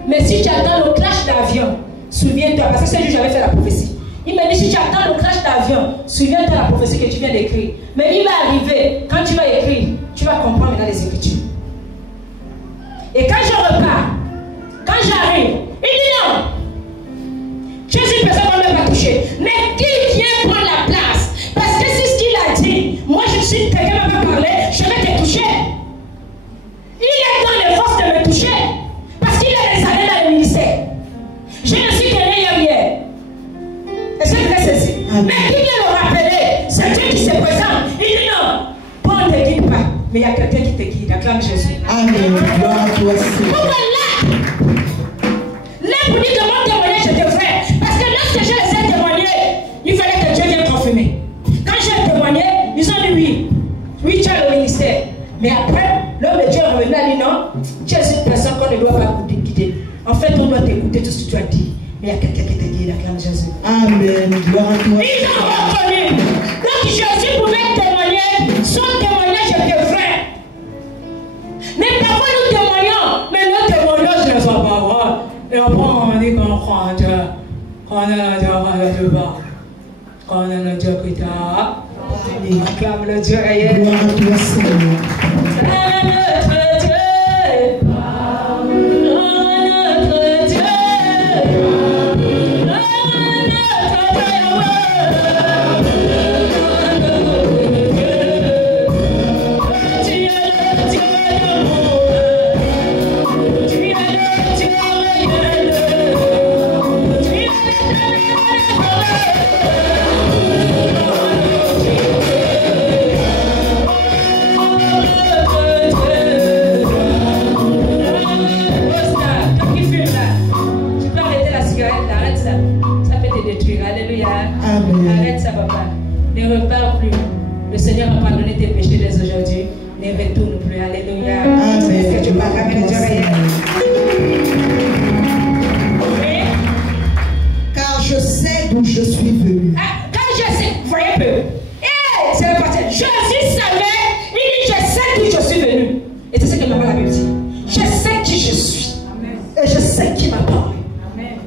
Mais si tu attends le crash d'avion, souviens-toi, parce que ce jour j'avais fait la prophétie. Il m'a dit, si tu attends le crash d'avion, souviens-toi de la prophétie que tu viens d'écrire. Mais il va arriver, quand tu vas écrire, tu vas comprendre maintenant les Écritures. Et quand je repars, quand j'arrive, il dit non. Je suis une personne qui ne m'a pas touché. Mais qui vient prendre la place? Parce que c'est ce qu'il a dit. Moi, je suis quelqu'un qui ne m'a pas parlé, je vais te toucher. Il est dans les forces de me toucher. Parce qu'il a les années dans le ministère. Je ne suis que né hier. Est-ce que vous êtes ceci? Mais qui vient le rappeler? C'est Dieu qui se présente. Il dit non. Toi, on ne te guide pas. Mais il y a quelqu'un qui te guide. Acclame Jésus. Amen. Gloire à toi, Seigneur. Pourquoi là? Là, pour dire que mon témoignage était vrai. Parce que lorsque je les ai témoignés, il fallait que Dieu vienne confirmer. Quand j'ai témoigné, ils ont dit oui. Oui, tu as le ministère. Mais après, l'homme de Dieu est revenu à dire non, tu es une personne qu'on ne doit pas guider. En fait, on doit t'écouter tout ce que tu as dit. Mais il y a quelqu'un qui te guide, acclame Jésus. Amen. Gloire à toi. Ils ont reconnu. Donc Jésus pouvait témoigner, son témoignage était vrai. Mais parfois nous témoignons, mais nos témoignages ne sont pas vrais. Et après on dit qu'on croit en Dieu, qu'on est le Dieu qui te bas, qu'on est le Dieu qui t'a. parler. Acclame le Dieu réel. Gloire à toi, Seigneur. Notre Dieu. Arrête ça, papa. Ne repars plus. Le Seigneur a pardonné tes péchés dès aujourd'hui. Ne retourne plus. Alléluia. Est-ce que tu parles avec le Dieu réel? Car je sais d'où je suis venu. Ah, quand je sais, vous voyez un peu. C'est le parti. Jésus savait, il dit, je sais d'où je suis venu. Et c'est ce que maman avait dit. Je sais qui je suis. Amen. Et je sais qui m'a parlé. Amen.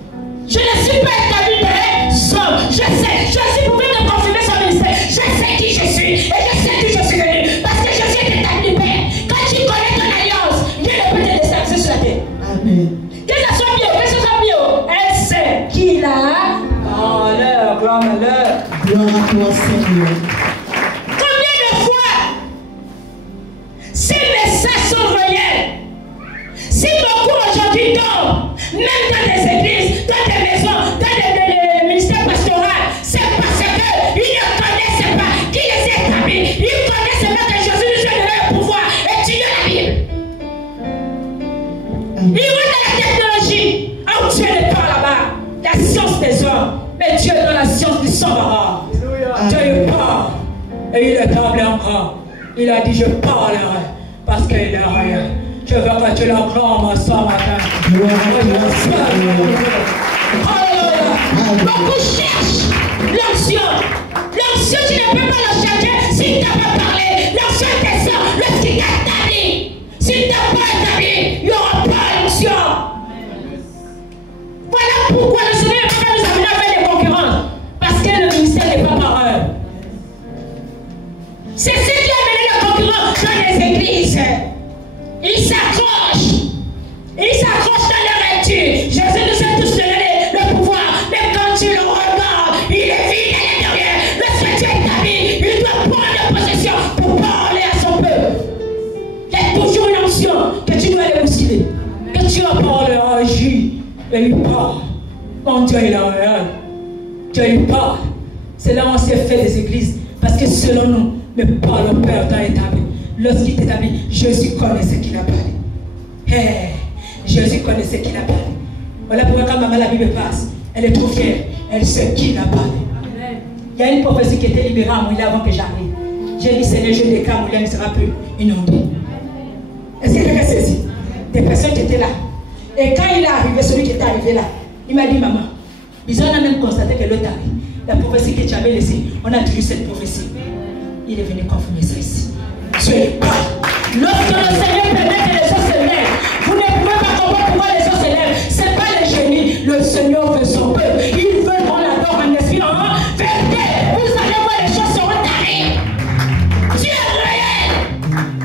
Je ne suis pas établi dans les hommes. Je sais. Jésus pouvait me confirmer son ministère. Je sais qui je suis. Et je sais d'où je suis venu. Parce que Jésus est établi Père. Quand tu connais ton alliance, Dieu ne peut te laisser sur la terre. Amen. Que ça soit mieux, que ce soit mieux. Elle sait qu'il a. Oh, l'heure, gloire à l'heure. Gloire à toi, Seigneur. Combien de fois ces messages sont réels? Si beaucoup aujourd'hui tombent, même dans des églises, dans des maisons, dans des ministères pastoraux, c'est parce qu'ils ne connaissent pas qui les a établis. Ils ne connaissent pas que Jésus nous a donné le pouvoir. Étudiez la Bible. Ils vont dans la technologie. Oh, Dieu n'est pas là-bas. La science des hommes. Mais Dieu est dans la science du sang. Dieu il parle. Et il est câblé encore. Il a dit je parlerai parce qu'il est rien. Je veux que tu l'acclames ce matin. Beaucoup cherchent l'onction. L'onction, tu ne peux pas la chercher s'il ne t'a pas parlé. L'onction descend lorsqu'il t'a établi. S'il ne t'a pas établi, il n'y aura pas l'onction. Voilà pourquoi le Seigneur ne peut pas nous amener à faire des concurrences. Parce que le ministère n'est pas parole. C'est ce qui a amené la concurrence dans les églises. Ils s'accrochent. Ils s'accrochent dans leur vertu. Jésus nous a tous donné le pouvoir. Même quand tu le regardes, il est vide à l'intérieur. Lorsque tu es établi, il doit prendre possession pour parler à son peuple. Il y a toujours une onction que tu dois les bousculer. Que tu en parles, agis. Et il parle. Mon Dieu, il a rien. Dieu, il parle. C'est là où on s'est fait des églises. Parce que selon nous, mais pas le Père t'a établi. Lorsqu'il t'établit, Jésus connaît ce qu'il a parlé. Hey, Jésus connaît ce qu'il a parlé. Voilà pourquoi quand maman la Bible passe, elle est trop fière. Elle sait qui l'a parlé. Il y a une prophétie qui était libérée à Moïla avant que j'arrive. J'ai dit, Seigneur, je déclare, Moïla ne sera plus inondé. Est-ce que quelqu'un sait ici? Des personnes qui étaient là. Et quand il est arrivé, celui qui est arrivé là, il m'a dit, maman, ils ont même constaté que l'autre arrive. La prophétie que tu avais laissée, on a tenu cette prophétie. Il est venu confirmer ça ici. Soyez pas. Lorsque le Seigneur permet que les gens se lèvent, vous ne pouvez pas comprendre pourquoi les gens se lèvent. Ce n'est pas les génies. Le Seigneur veut son peuple. Il veut qu'on l'adore en esprit, en vérité. Vous allez voir, les choses seront tarées. Dieu est réel.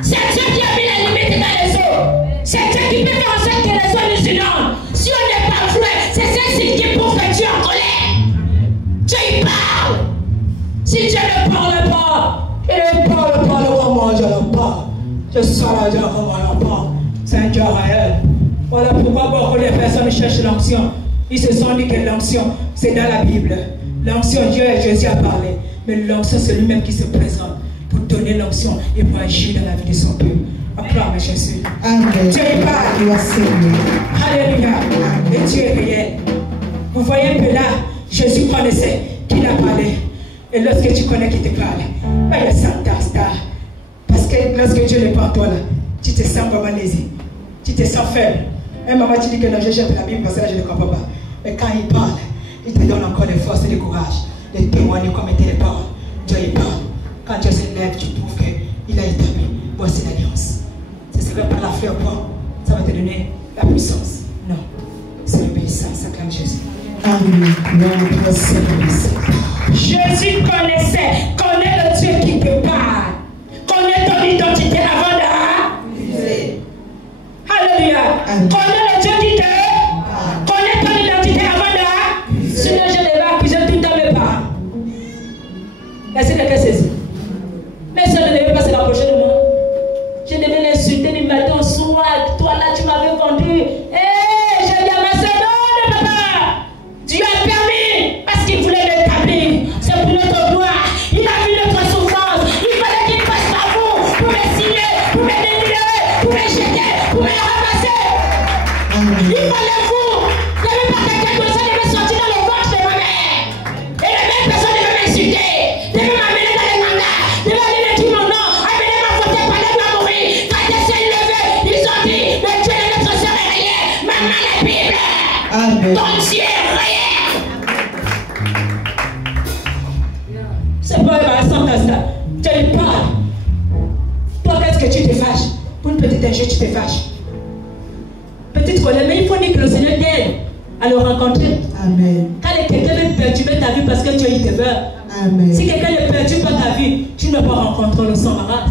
C'est Dieu qui a mis la limite dans les eaux. C'est Dieu qui peut faire en sorte que les eaux nous inondent. Si on n'est pas fouet, c'est celle-ci qui prouve que Dieu est en colère. Dieu il parle. Si Dieu ne parle pas, il ne parle pas comment je le parle. Je sens la Dieu comment je le parle. C'est un Dieu réel. Voilà pourquoi beaucoup de personnes cherchent l'onction. Ils se sont dit que l'onction, c'est dans la Bible. L'onction, Dieu et Jésus a parlé. Mais l'onction, c'est lui-même qui se présente pour donner l'onction et pour agir dans la vie de son peuple. Acclame Jésus. Amen. Dieu parle. Alléluia. Et Dieu est réel. Vous voyez un peu là, Jésus connaissait qu'il a parlé. Et lorsque tu connais qui te parle, il y a Santa Star. Parce que lorsque Dieu n'est pas en toi là, tu te sens vraiment lésé. Tu te sens faible. Et maman, tu dis que non, je jette la Bible parce que là, je ne comprends pas. Mais quand il parle, il te donne encore des forces et du courage de témoigner comme étaient les paroles. Dieu, il parle. Quand Dieu se lève, tu prouves qu'il a établi. Voici l'alliance. Ce serait pas la fleur quoi. Ça va te donner la puissance. Non. C'est l'obéissance. Acclame Jésus. Amen. Jésus connaît le Dieu Est-ce que quelqu'un saisit? Mais ça ne devait pas se rapprocher de moi. Je devais l'insulter du matin au soir. Toi là, tu m'avais vendu. J'ai dit à ma soeur, non, papa. Dieu a permis parce qu'il voulait m'établir. C'est pour notre gloire. Il a vu notre souffrance. Il fallait qu'il passe par vous pour me signer, pour me délivrer, pour me jeter, pour me ramasser. Il fallait vous. Il n'y avait pas quelqu'un comme ça qui devait sortir dans le ventre de ma mère. Et la même personne devait m'insulter, devait m'amener dans les mandats, devait aller me dire mon nom, amener ma faute, parler de ma mourir. Quand elle s'est levée, ils ont dit, le Dieu de notre soeur est réel. Maman, la Bible. Amen. Ton Dieu est réel. C'est pas embarrassant comme ça. Tu lui parles. Toi, qu'est-ce que tu te fâches? Pour une petite injure, tu te fâches. Petite colère, mais il faut dire que le Seigneur t'aide à le rencontrer. Amen. Quand quelqu'un veut perturber ta vie parce que tu as eu tes peurs, Amen. si quelqu'un ne perturbe pas ta vie, tu ne vas pas rencontrer le sang malade.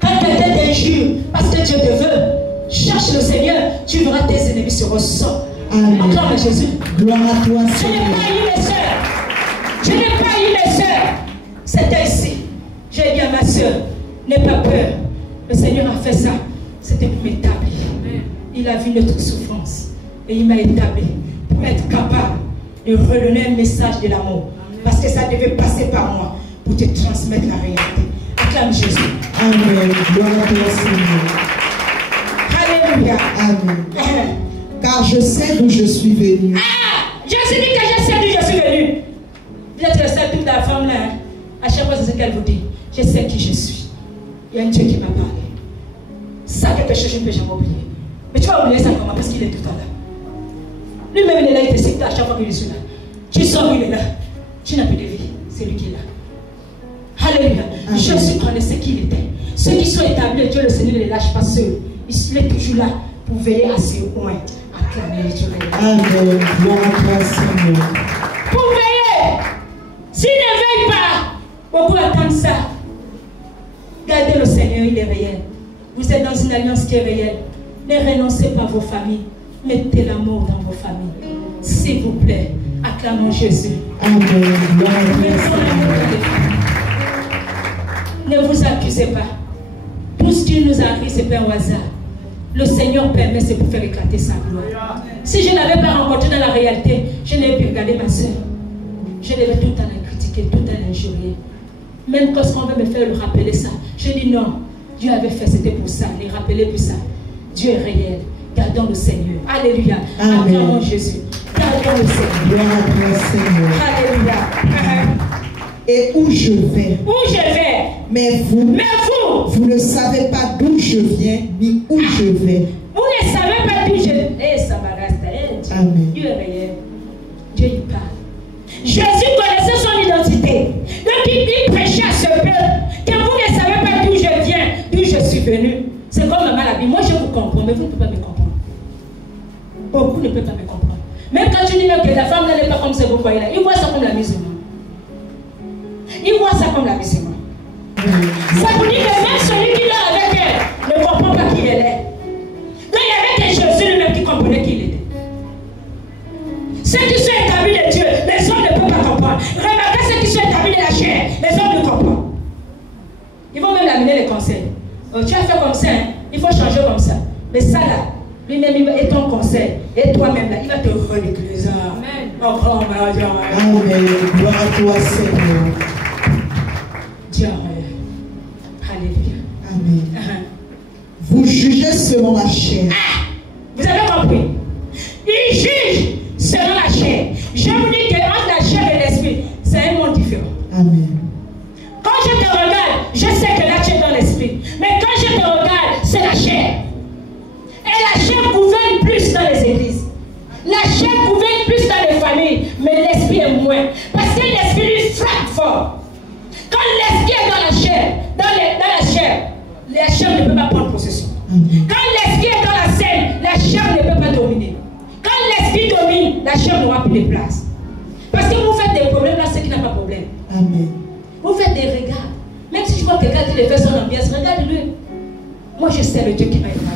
Quand quelqu'un t'injure parce que Dieu te veut, cherche le Seigneur, tu verras tes ennemis se ressort. Amen. Acclame Jésus. Gloire à toi, Je n'ai Seigneur. pas eu mes soeurs. Je n'ai pas eu mes soeurs. C'était ici. J'ai dit à ma soeur, n'aie pas peur. Le Seigneur a fait ça. C'était pour m'établir. Il a vu notre souffrance. Et il m'a établi pour être capable de redonner un message de l'amour. Parce que ça devait passer par moi pour te transmettre la réalité. Acclame Jésus. Amen. Gloire à toi, Seigneur. Alléluia. Amen. Car je sais d'où je suis venu. Ah, Jésus dit que je sais d'où je suis venu. Vous êtes restée toute la femme là. Hein? À chaque fois, c'est ce qu'elle vous dit. Je sais qui je suis. Il y a un Dieu qui m'a parlé. Ça, quelque chose, je ne peux jamais oublier. Mais tu vas oublier ça comment? Parce qu'il est tout le temps là. Lui-même, il est là, il te cite à chaque fois que je suis là. Tu sors, il est là. Tu n'as plus de vie. C'est lui qui est là. Alléluia. Jésus connaissait qui il était. Ceux qui sont établis, Dieu le Seigneur ne les lâche pas seuls. Il est toujours là pour veiller à ses points. Acclamer Dieu. Amen. Gloire à toi, Seigneur. Pour veiller. S'il ne veille pas, beaucoup attendent ça. Gardez le Seigneur, il est réel. Vous êtes dans une alliance qui est réelle. Ne renoncez pas à vos familles. Mettez l'amour dans vos familles. S'il vous plaît, acclamons Jésus. Amen. Gloire à toi, Mettons l'amour dans les familles. Ne vous accusez pas. Tout ce qui nous arrive, ce n'est pas un hasard. Le Seigneur permet, c'est pour faire éclater sa gloire. Si je n'avais pas rencontré dans la réalité, je n'avais pu regarder ma soeur. Je devais tout le temps la critiquer, tout le temps l'injurier. Même quand on veut me faire le rappeler ça, je dis non. Dieu avait fait, c'était pour ça. Ne rappelez plus ça. Dieu est réel. Gardons le Seigneur. Alléluia. Acclamons Jésus. Gardons le Seigneur. Gloire à toi, Seigneur. Alléluia. Et où je vais. Où je vais. Mais vous ne savez pas d'où je viens ni où je vais. Vous ne savez pas d'où je vais. Eh, ça m'arrête. Amen. Dieu est réel. Dieu y parle. Jésus connaissait son identité. Donc il prêchait à ce peuple que vous ne savez pas d'où je viens, d'où je suis venu. C'est comme maman l'a dit. Moi je vous comprends, mais vous ne pouvez pas me comprendre. Beaucoup ne peuvent pas me comprendre. Même quand tu dis que la femme n'est pas comme ce que vous voyez là, ils voient ça comme la musulmane. Ils voient ça comme la musulmane. Ça vous dit que même celui qui est avec elle ne comprend pas qui elle est. Donc il y avait que Jésus lui-même qui comprenait qui il était. Ceux qui sont établis de Dieu, les hommes ne peuvent pas comprendre. Remarquez ceux qui sont établis de la chair, les hommes ne comprennent pas. Ils vont même amener les conseils. Oh, tu as fait comme ça, hein? Il faut changer comme ça. Mais ça là, lui-même, il va être ton conseil. Et toi-même là, il va te ridiculiser. Amen. Oh, grand Dieu. Amen. Gloire à toi, Seigneur. Dieu. Alléluia. Amen. Vous jugez selon la chair. Ah, vous avez compris? Il juge selon la chair. Je vous dis que entre la chair et l'esprit, c'est un monde différent. Amen. Quand je te regarde, je sais que là tu es dans l'esprit. Mais quand je te regarde, c'est la chair. Et la chair gouverne plus dans les églises. La chair gouverne plus dans les familles. Mais l'esprit est moins. Parce que l'esprit lui frappe fort. Quand l'esprit est dans la chair, la chair ne peut pas prendre possession. Quand l'esprit est dans la scène, la chair ne peut pas dominer. Quand l'esprit domine, la chair n'aura plus de place. Parce que vous faites des problèmes là, c'est qui n'a pas de problème. Amen. Vous faites des regards. Même si je vois quelqu'un qui fait son ambiance, regarde-le. Moi, je sais le Dieu qui m'a établi.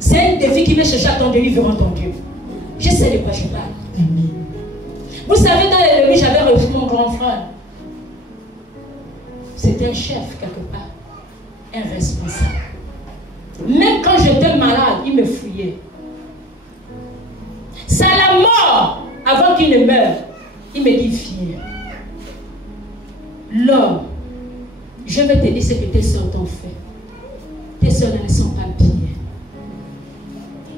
C'est un défi qui vient chercher à ton délivrant ton Dieu. Je sais de quoi je parle. Amen. Vous savez, dans l'ennemi, j'avais reçu mon grand frère. c'était un chef quelque part, un responsable. Même quand j'étais malade, il me fouillait. C'est à la mort, avant qu'il ne meure, il me dit viens. L'homme, je vais te dire ce que tes soeurs t'ont fait. Tes soeurs ne sont pas bien.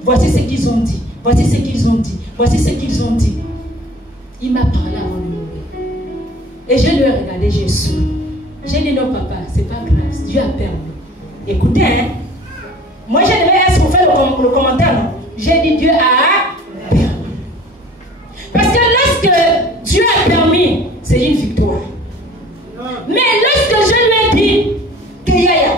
Voici ce qu'ils ont dit. Voici ce qu'ils ont dit. Voici ce qu'ils ont dit. Il m'a parlé avant de mourir. Et je lui ai regardé, j'ai souri. J'ai dit non papa, c'est pas grave, Dieu a permis. Écoutez, hein, moi je devais être pour faire le commentaire, non? J'ai dit Dieu a permis. Parce que lorsque Dieu a permis, c'est une victoire. Mais lorsque je lui ai dit que Yaya,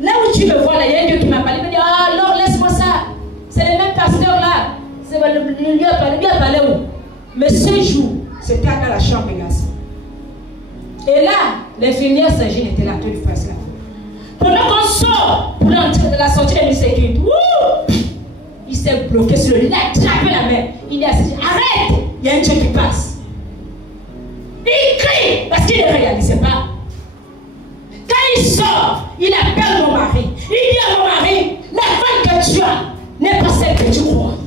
là où tu le vois, là, il y a un Dieu qui m'a parlé, il m'a dit ah alors laisse-moi ça. C'est le même pasteur là. C'est lui a parlé où? Mais ce jour, c'était dans la chambre de garçon. Et là, l'infirmière Sagine était là, tout le face là. Pendant qu'on sort pour la sortie de l'unisécurité, il s'est bloqué sur le lit, il a attrapé la main. Il est assis, arrête, il y a un Dieu qui passe. Il crie parce qu'il ne réalisait pas. Quand il sort, il appelle mon mari. Il dit à mon mari, la femme que tu as n'est pas celle que tu crois.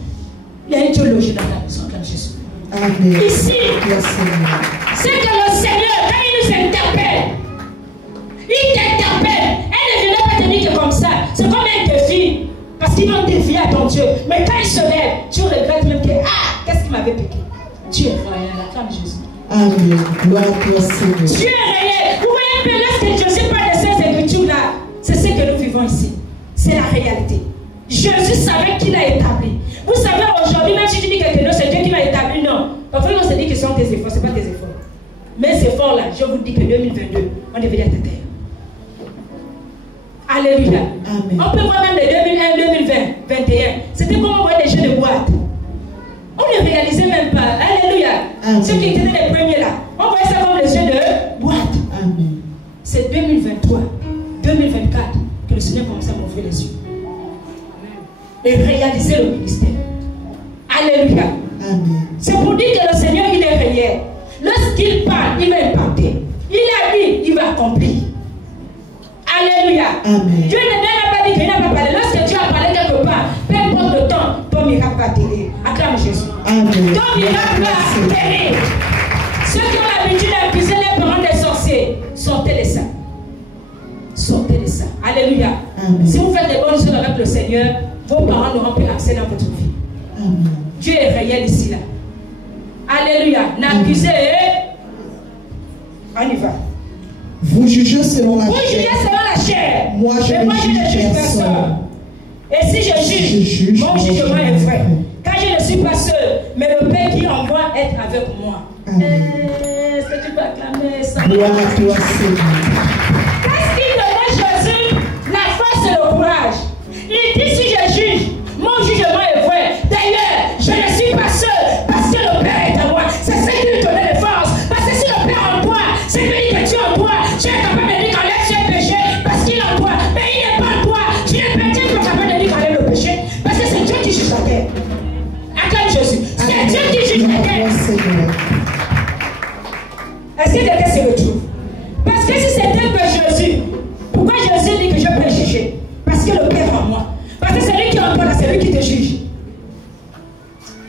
Il y a un Dieu logé dans ta maison comme Jésus. Amen. Ici, c'est que le Seigneur, quand il nous interpelle, il t'interpelle. Elle ne vient pas te dire que comme ça. C'est comme un défi. Parce qu'ils vont défier à ton Dieu. Mais quand il se lève, tu regrettes même que qu'est-ce qui m'avait piqué? Dieu est réel, acclame Jésus. Amen. Gloire à toi, Seigneur. Dieu est réel. Vous voyez un peu lorsque Jésus parle de ces écritures-là, c'est ce que nous vivons ici. C'est la réalité. Jésus savait qu'il a établi. Vous savez, aujourd'hui, même si tu dis que c'est Dieu qui l'a établi, non. Parfois, on se dit que ce sont tes efforts, ce n'est pas tes efforts. Mais ces efforts-là, je vous dis que 2022, on devrait être terre. Alléluia. Amen. On peut voir même les 2001, 2020, 2021. C'était comme on voit des jeux de boîte. On ne réalisait même pas. Alléluia. Amen. Ceux qui étaient les premiers là, on voyait ça comme les jeux de boîte. Amen. C'est 2023, 2024 que le Seigneur commence à m'ouvrir les yeux. Et réaliser le ministère. Alléluia. Amen. C'est pour dire que le Seigneur, il est réel. Lorsqu'il parle, il va impacter. Il a dit, il va accomplir. Alléluia. Amen. Dieu n'a pas dit qu'il n'a pas parlé. Lorsque Dieu a parlé quelque part, peu importe le temps, ton miracle va atterrir. Acclame Jésus. Amen. Ton miracle va atterrir. Ceux qui ont l'habitude d'accuser les parents des sorciers, sortez de ça. Sortez de ça. Alléluia. Amen. Si vous faites des bonnes choses avec le Seigneur, vos parents n'auront plus accès dans votre vie. Amen. Dieu est réel ici là. Alléluia. N'accusez. On y va. Vous jugez selon la Vous chair. jugez selon la chair. Moi, je mais ne moi, je ne juge juge personne. personne. Et si je juge, mon jugement est vrai. Car je ne suis pas seul, mais le Père qui envoie est avec moi. Est-ce que tu peux acclamer ça? Gloire à toi, Seigneur. Qu'est-ce qui donne Jésus la force et le courage? Il dit si je juge, mon jugement est vrai. D'ailleurs, je ne suis pas seul parce que le Père est à moi. C'est ce qui lui donnait les forces. Parce que si le Père est en toi, c'est lui que tu es en toi. Tu es capable de dire qu'enlève ce péché parce qu'il est en toi. Mais il n'est pas en toi. Tu n'es pas capable de dire qu'enlève le péché parce que c'est Dieu qui juge la terre. Acclame Jésus. C'est Dieu qui juge la terre. Est-ce que quelqu'un se retrouve? Parce que si c'était que Jésus, pourquoi Jésus dit que je peux juger? Parce que le Père en moi. Parce que c'est lui qui est en toi, là, c'est lui qui te juge.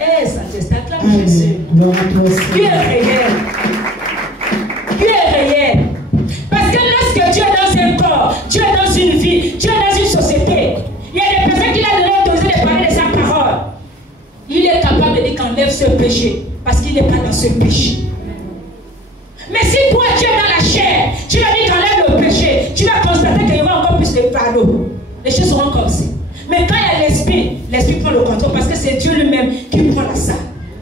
Eh, Saint-Esprit, acclame Jésus. Gloire à toi, Seigneur. Dieu est réel. Dieu est réel. Parce que lorsque Dieu est dans un corps, Dieu est dans une vie, Dieu est dans une société, il y a des personnes qui l'ont donné l'autorisation de parler de sa parole. Il est capable de dire qu'enlève ce péché, parce qu'il n'est pas dans ce péché. Mais si toi tu es dans la chair, tu vas dire qu'enlève le péché, tu vas constater qu'il y aura encore plus de fardeau. Les choses seront comme ça. Mais quand il y a l'esprit, l'esprit prend le contrôle parce que c'est Dieu lui-même qui prend la salle.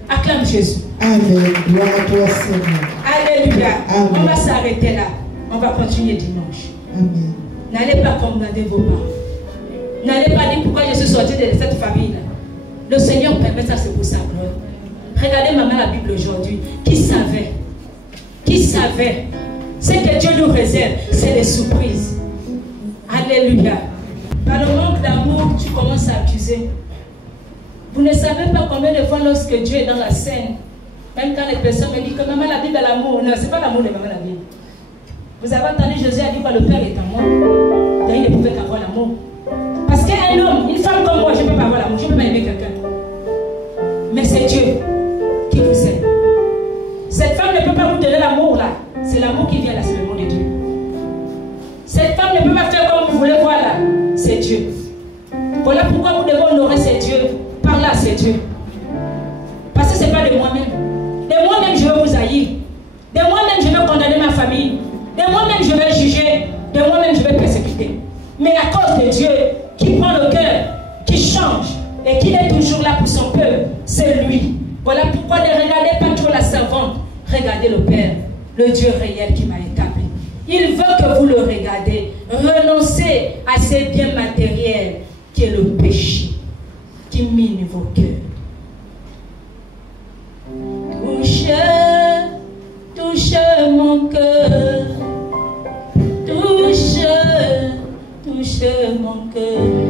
Acclame Jésus. Amen. Gloire à toi, Seigneur. Alléluia. Amen. On va s'arrêter là. On va continuer dimanche. Amen. N'allez pas condamner vos parents. N'allez pas dire pourquoi je suis sorti de cette famille-là. Le Seigneur permet ça, c'est pour sa gloire. Regardez maman la Bible aujourd'hui. Qui savait? Qui savait? Ce que Dieu nous réserve, c'est des surprises. Alléluia. Par le manque d'amour, tu commences à accuser. Vous ne savez pas combien de fois lorsque Dieu est dans la scène, même quand les personnes me disent que maman la Bible est l'amour. Non, ce n'est pas l'amour de maman la Bible. Vous avez entendu Jésus a dit que le Père est en moi. Donc il ne pouvait qu'avoir l'amour. Parce qu'un homme, une femme comme moi, je ne peux pas avoir l'amour, je ne peux pas aimer quelqu'un. Mais c'est Dieu qui vous aime. Cette femme ne peut pas vous donner l'amour là. C'est l'amour qui vient là, c'est le nom de Dieu. Cette femme ne peut pas faire comme vous voulez voir là. C'est Dieu. Voilà pourquoi vous devez honorer ces dieux. Par là, c'est Dieu. Parce que ce n'est pas de moi-même. De moi-même, je vais vous haïr. De moi-même, je vais condamner ma famille. De moi-même, je vais juger. De moi-même, je vais persécuter. Mais à cause de Dieu, qui prend le cœur, qui change et qui est toujours là pour son peuple, c'est lui. Voilà pourquoi ne regardez pas trop la servante. Regardez le Père, le Dieu réel qui m'a établi. Il veut que vous le regardez. Renoncez à ces biens matériels qui est le péché, qui mine vos cœurs. Touche mon cœur. Touche mon cœur.